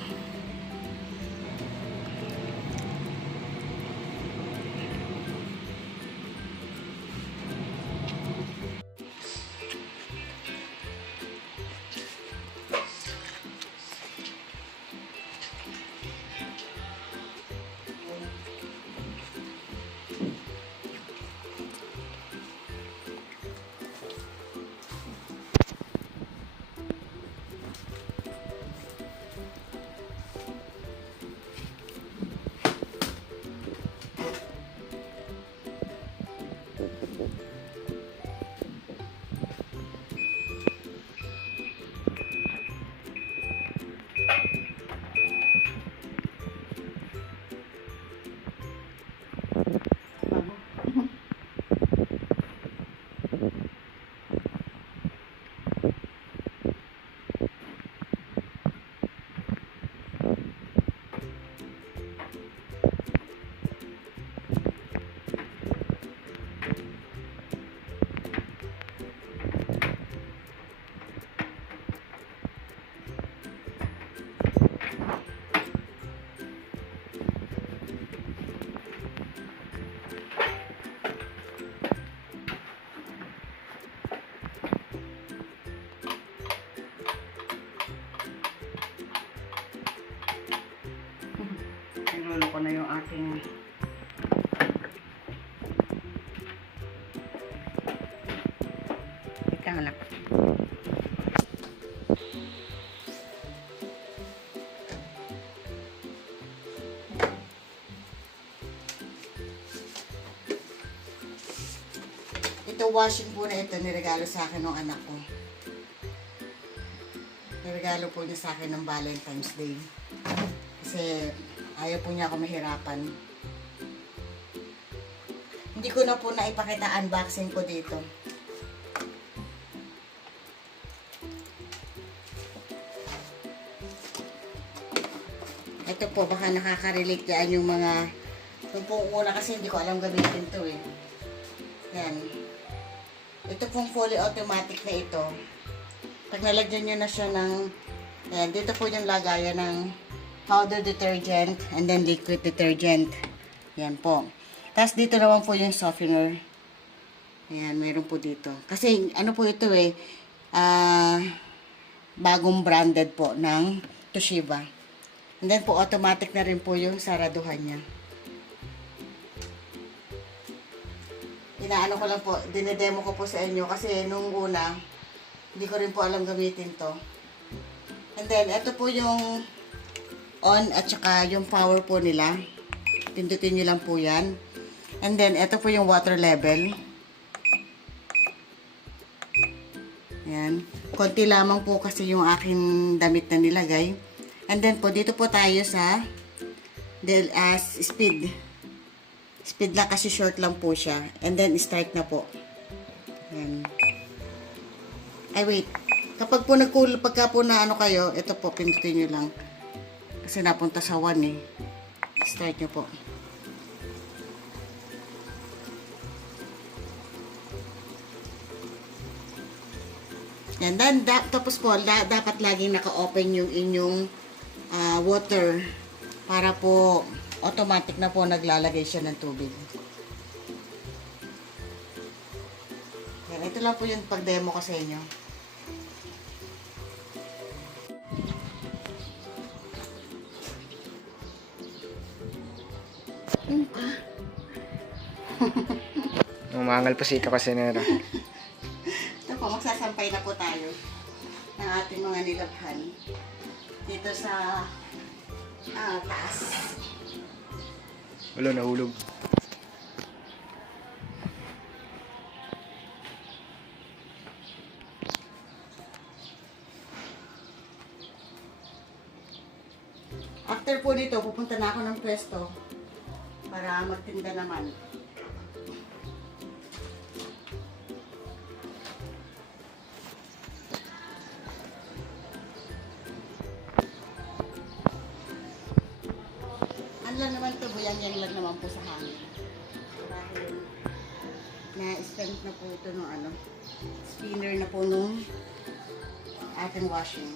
lang anak. Ito washing po na ito, niregalo sa akin ng anak ko. Niregalo po niya sa akin ng Valentine's Day. Kasi ayaw po niya ako mahirapan. Hindi ko na po naipakita unboxing ko dito. Ito po, baka nakaka-relate yan yung mga... Ito po una kasi hindi ko alam gamitin to eh. Yan. Ito pong fully automatic na ito. Pag nalagyan nyo na siya ng... Ayan, dito po yung lagayan ng powder detergent and then liquid detergent. Yan po. Tapos dito naman po yung softener. Ayan, meron po dito. Kasi ano po ito eh, bagong branded po ng Toshiba. And then po automatic na rin po yung saraduhan niya. Inaano ko lang po, dinedemo ko po sa inyo kasi nung una, hindi ko rin po alam gamitin to. And then, ito po yung on at saka yung power po nila. Pindutin nyo lang po yan. And then, ito po yung water level. Yan. Konti lamang po kasi yung aking damit na nilagay. And then po, dito po tayo sa speed. Speed lang kasi short lang po siya. And then, start na po. Yan. Ay, wait. Kapag po pagka po na ano kayo, ito po, pindutin nyo lang. Kasi napunta sa 1 eh. Start nyo po. Yan. Then, tapos po, dapat laging naka-open yung inyong water para po automatic na po naglalagay siya ng tubig. Yan, ito lang po yung pag-demo ko sa inyo. Umangal pa si Ika kasi nera. Ito po, magsasampay na po tayo ng ating mga nilabhan dito sa taas. Wala, nahulog. After po dito, pupunta na ako ng pwesto para magtinda naman. Ano lang naman to, buyang-yang lang naman po sa hangin. Dahil na-spend na po ito ng spinner na po nung ating washing.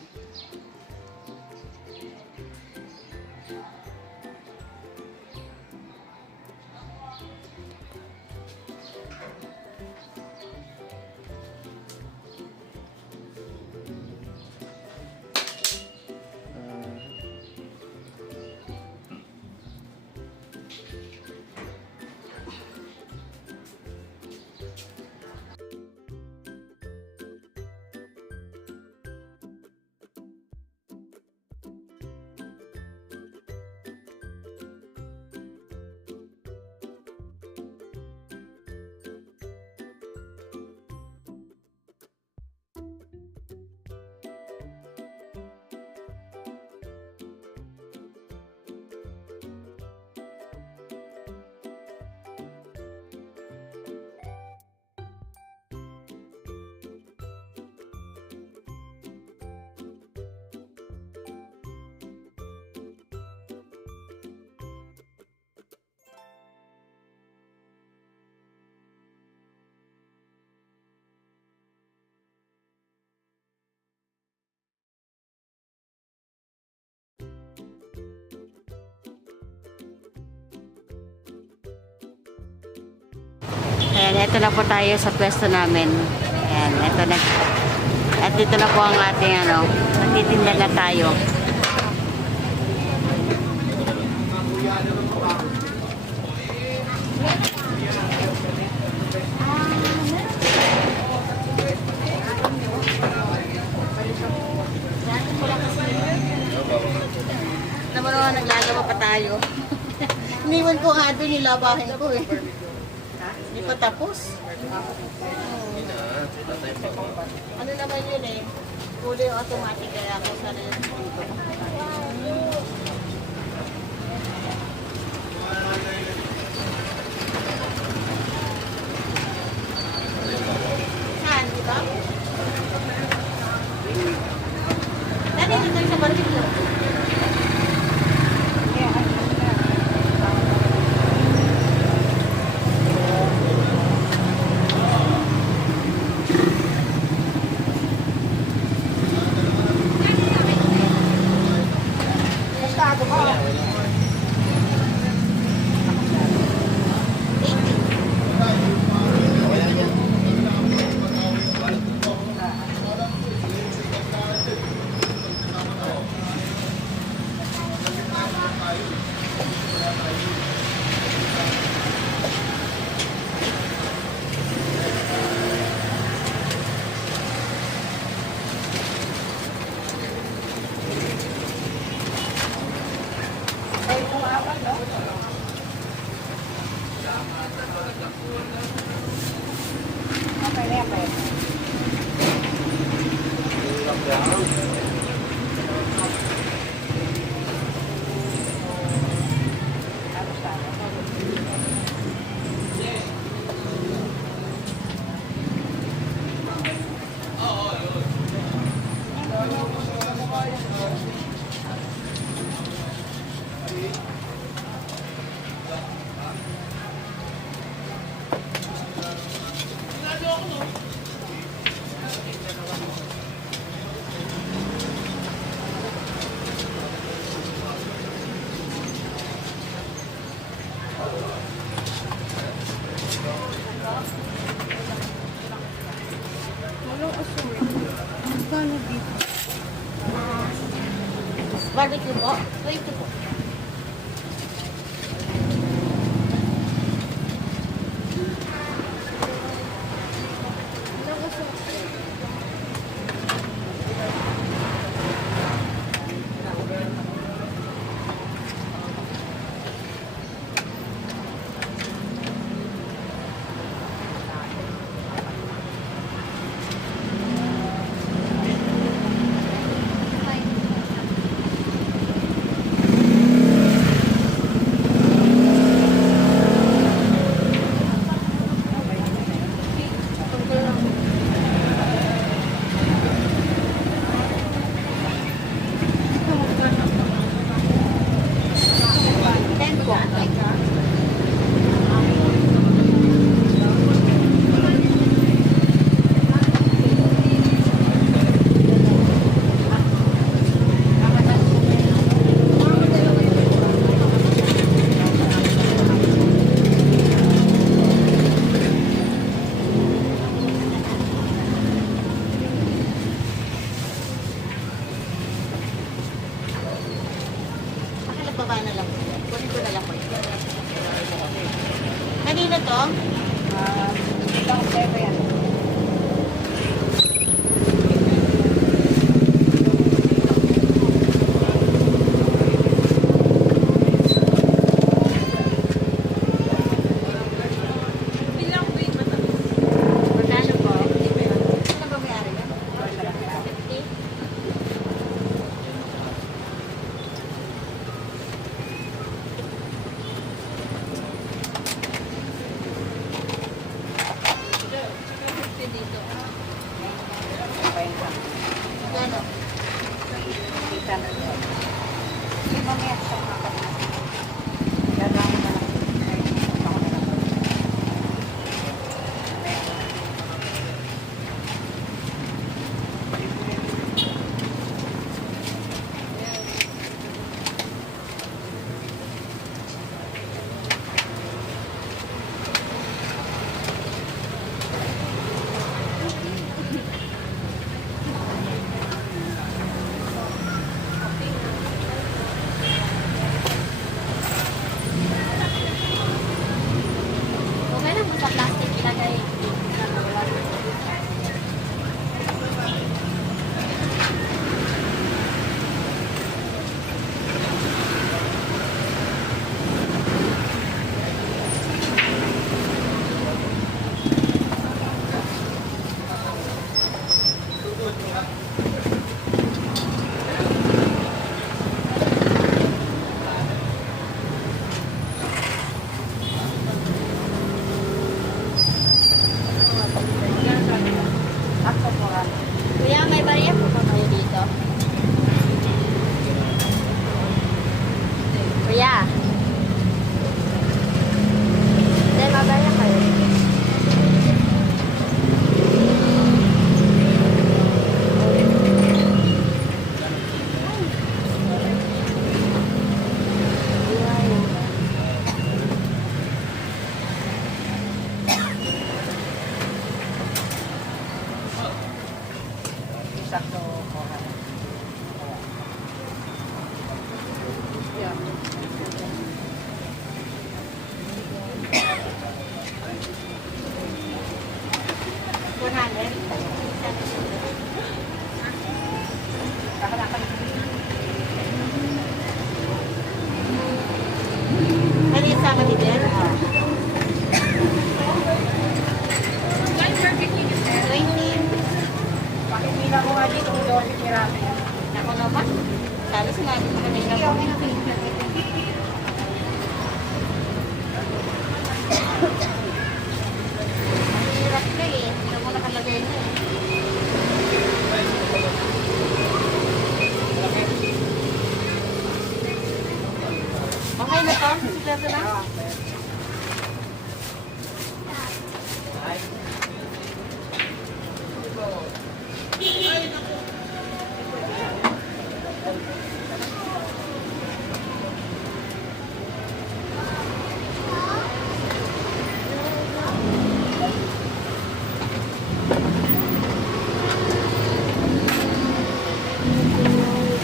Ayan, ito na po tayo sa pwesto namin. Ayan, ito na. At dito na po ang ating nagtitinda na tayo. doon yung labahin ko eh. Hindi pa tapos. Ano naman yun eh? Fully automatic kaya ako sana yung dito. Saan, di ba? Dati dito sa barbecue. Barbecue po? 20 po. Baba na lang. Kunin ko na lang po. Kanina to? Itong flavor yan. Magkano po? Ano ba may-ari yan? 50? Magkano? Kita na yun. Yung mamaya sa mga kapatid. Gagawin na lang. Ako na lang. sakto oras. Yeah. Ano yung sama ni Ben? 20. Pakipila ko nga dito kung 12 piraso yan. Ako naman. Sana sinabi ko kanina Hindi, po. okay na kayo. Ang hirap ka eh. Hindi mo nakalagay na eh. Okay na to? Sigurado na?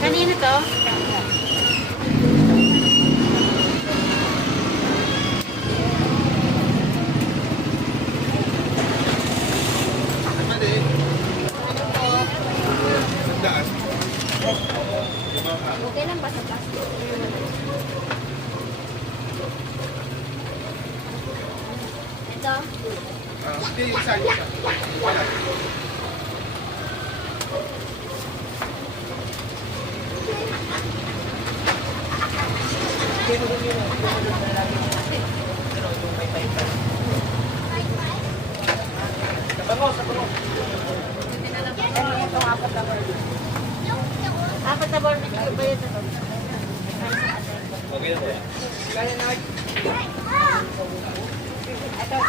Kanino to? Okay lang ba sa plastic? Ito? Ano itong apat na word? Apat na barbecue ba yun? Ito.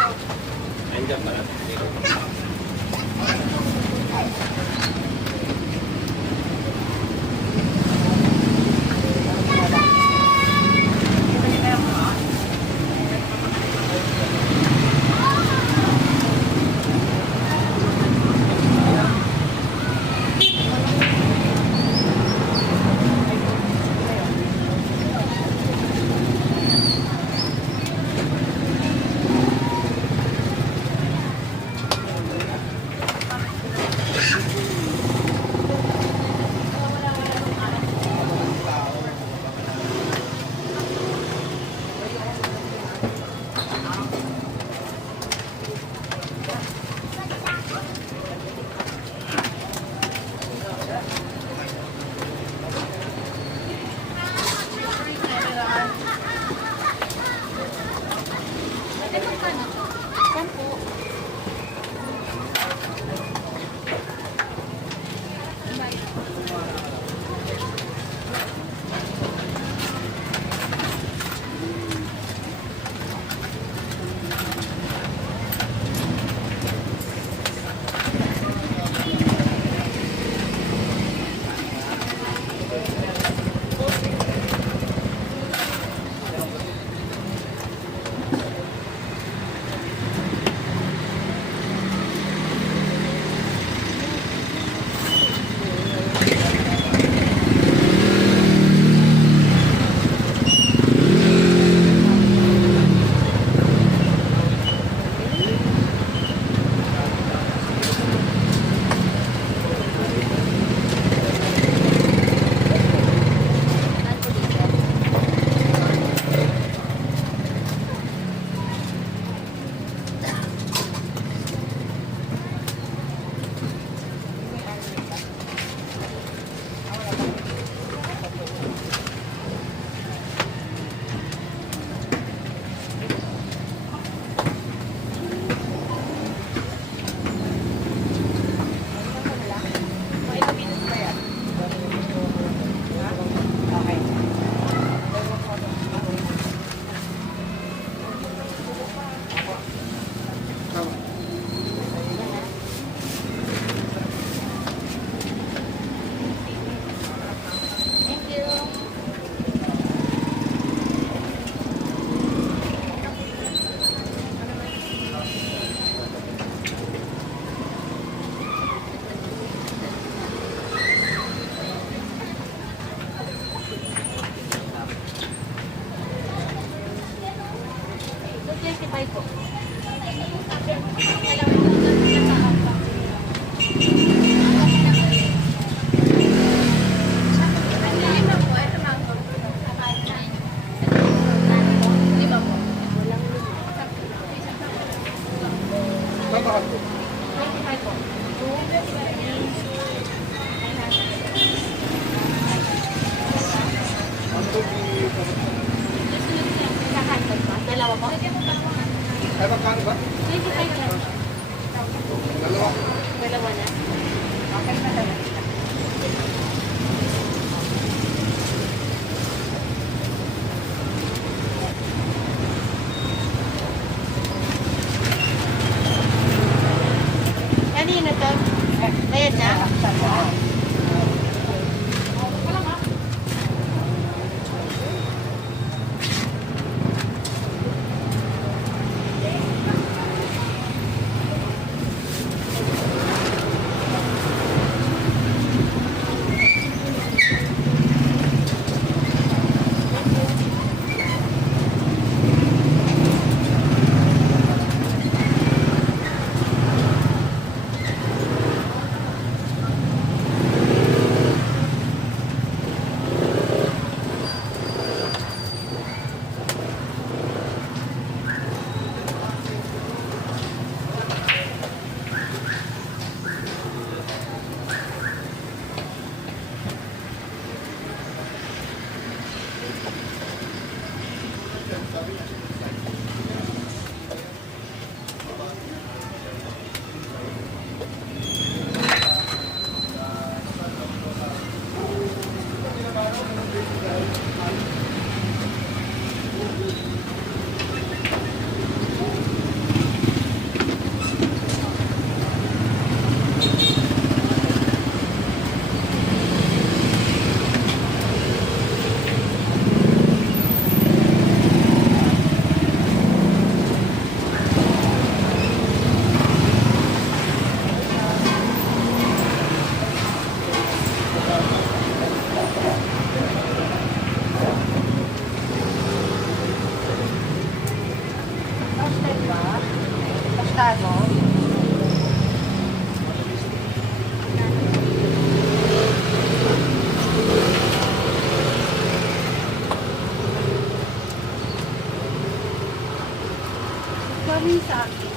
din sa akin.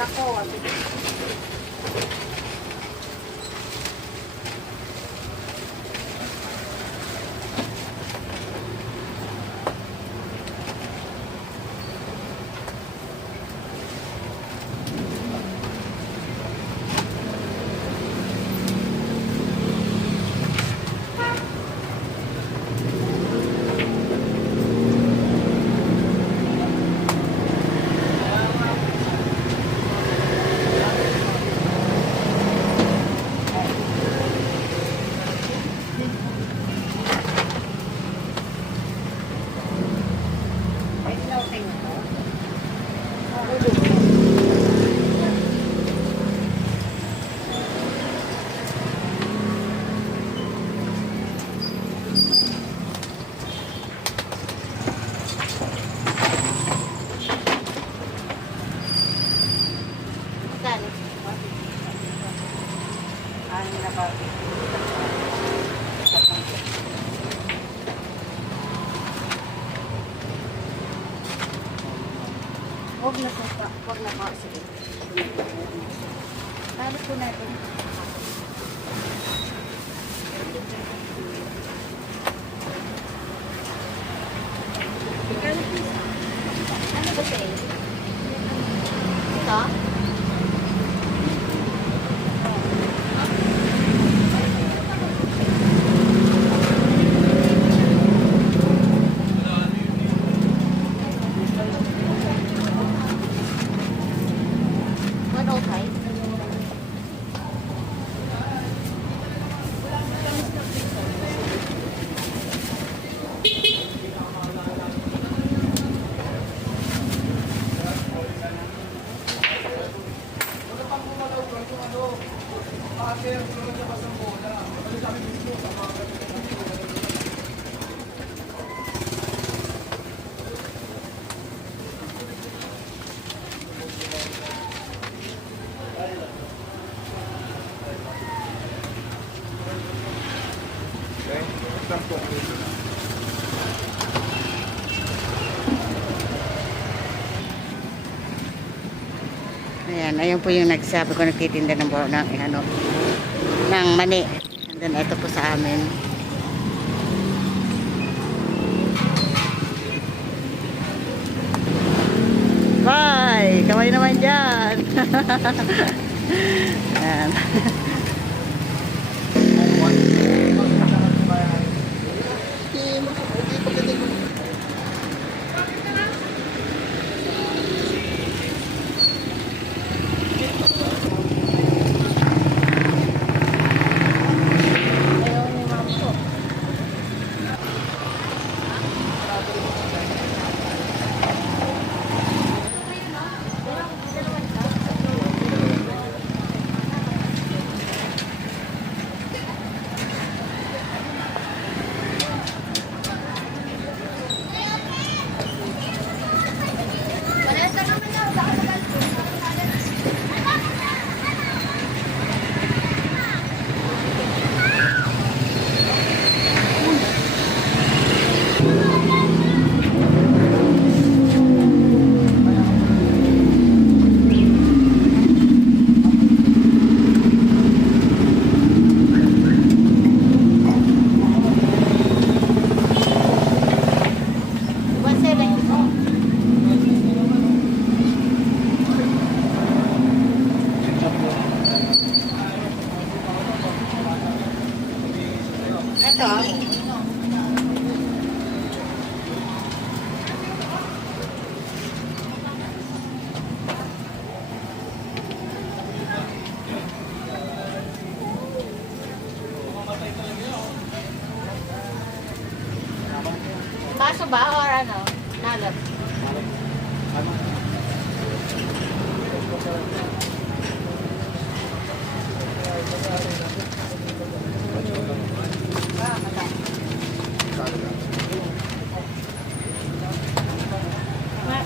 Ako, may floating ko. Magkano? Ano na ba? Huwag na po pa. Huwag na po. Sige. Talo po natin. Ano ba siya? Ito? One oh five. Ayan, ayun po yung nagsabi ko nagtitinda ng ano, ng mani. And then ito po sa amin. Bye! Kamay naman dyan! Ayan. Baso ba or ano? Nalap?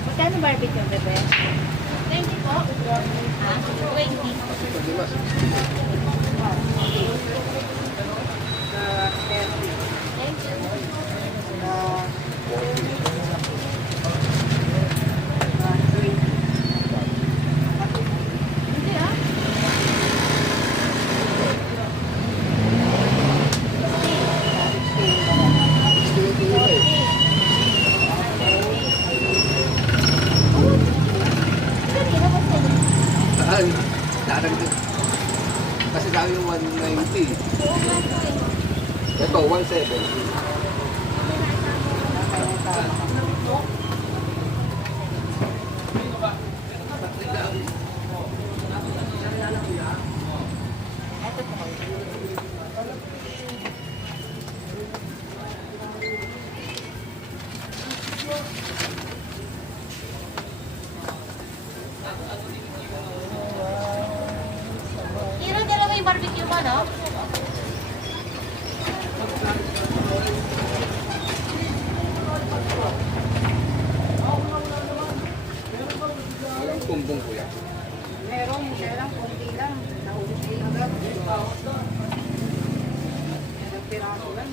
Magkano barbecue, bebe? 20 po. Ha? 20. Thank you. Saan? Daragdag. Kasi dahil yung 190. Ito, 170. Hiro, dalawa yung barbecue mo, no? Walang kumbong kuya. Meron, siya lang, kunti lang. Nahuli lang lang. Ilang piraso lang.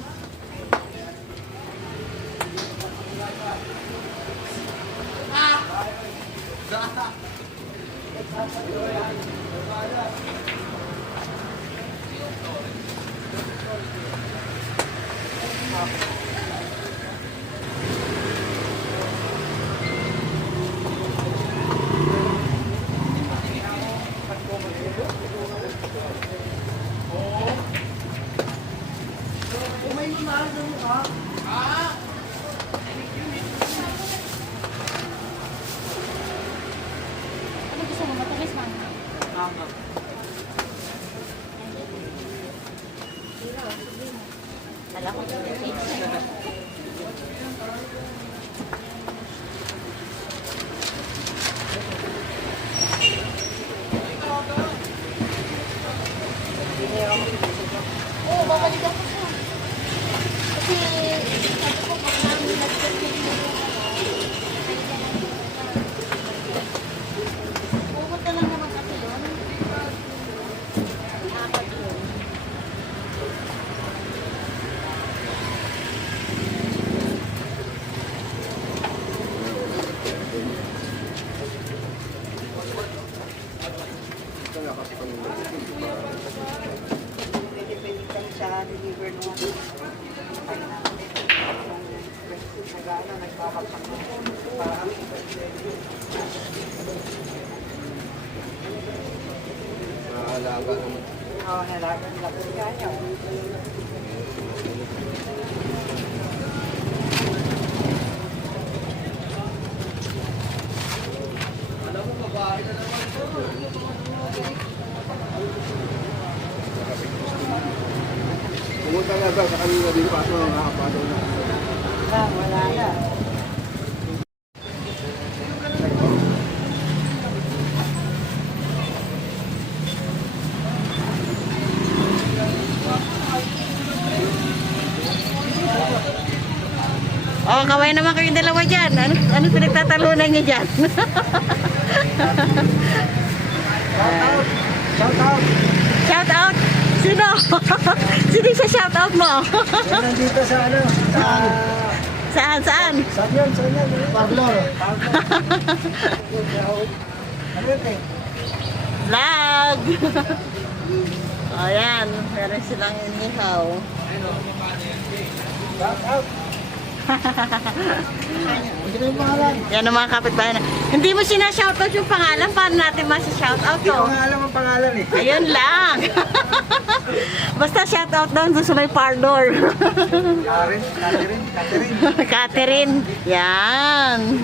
Ano gusto mo? Matamis man. Kala ko Oo, babalik ako siya. Kasi, sabi ko, pag namin nag-check pupunta lang naman kasi yun. Apat yun. Pwede kami sa deliver nung nag-ano, nagkakapag. Maalaga naman. Oo, nalaman nila kasi kanya. Pumunta nga daw sa kanina din pa ito ang nakapadaw na. Wala na. Oh, kaway naman kayong dalawa dyan. Ano pinagtatalunan niyo dyan? Shout out! Shout out! Sino? Sino sa shout out mo? Yan nandito sa ano? Saan? Saan? Saan yan? Pablo. Ano yun eh? Vlog! Ayan, meron silang inihaw. Shout out! Hindi ko yung pangalan. Yan ang mga kapitbahay na. Hindi mo sinashoutout yung pangalan. Paano natin masashoutout Hindi to? ko nga alam ang pangalan eh. Ayun lang. Basta shoutout doon sa may pardor. Catherine. Catherine. Yan.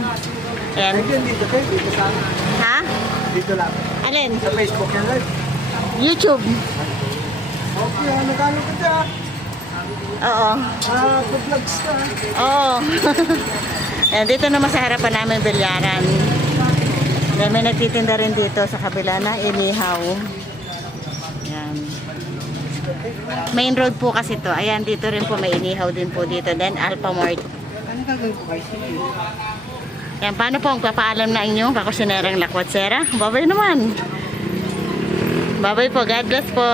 Yan. Ayun, dito kayo. Dito sa amin. Ha? Dito lang. Alin? Sa Facebook yan live. YouTube. Okay, nagkano ka dyan? Oo. Vlogs ka. Oo. Yan, dito naman sa harapan namin bilyaran. Yan, may nagtitinda rin dito sa kabila na inihaw. Yan. Main road po kasi to. Ayan, dito rin po may inihaw din po dito. Then Alphamart. Ano gagawin ko guys? Yan, paano po ang papaalam na inyong kakusinerang lakwatsera? Babay naman. Babay po. God bless po.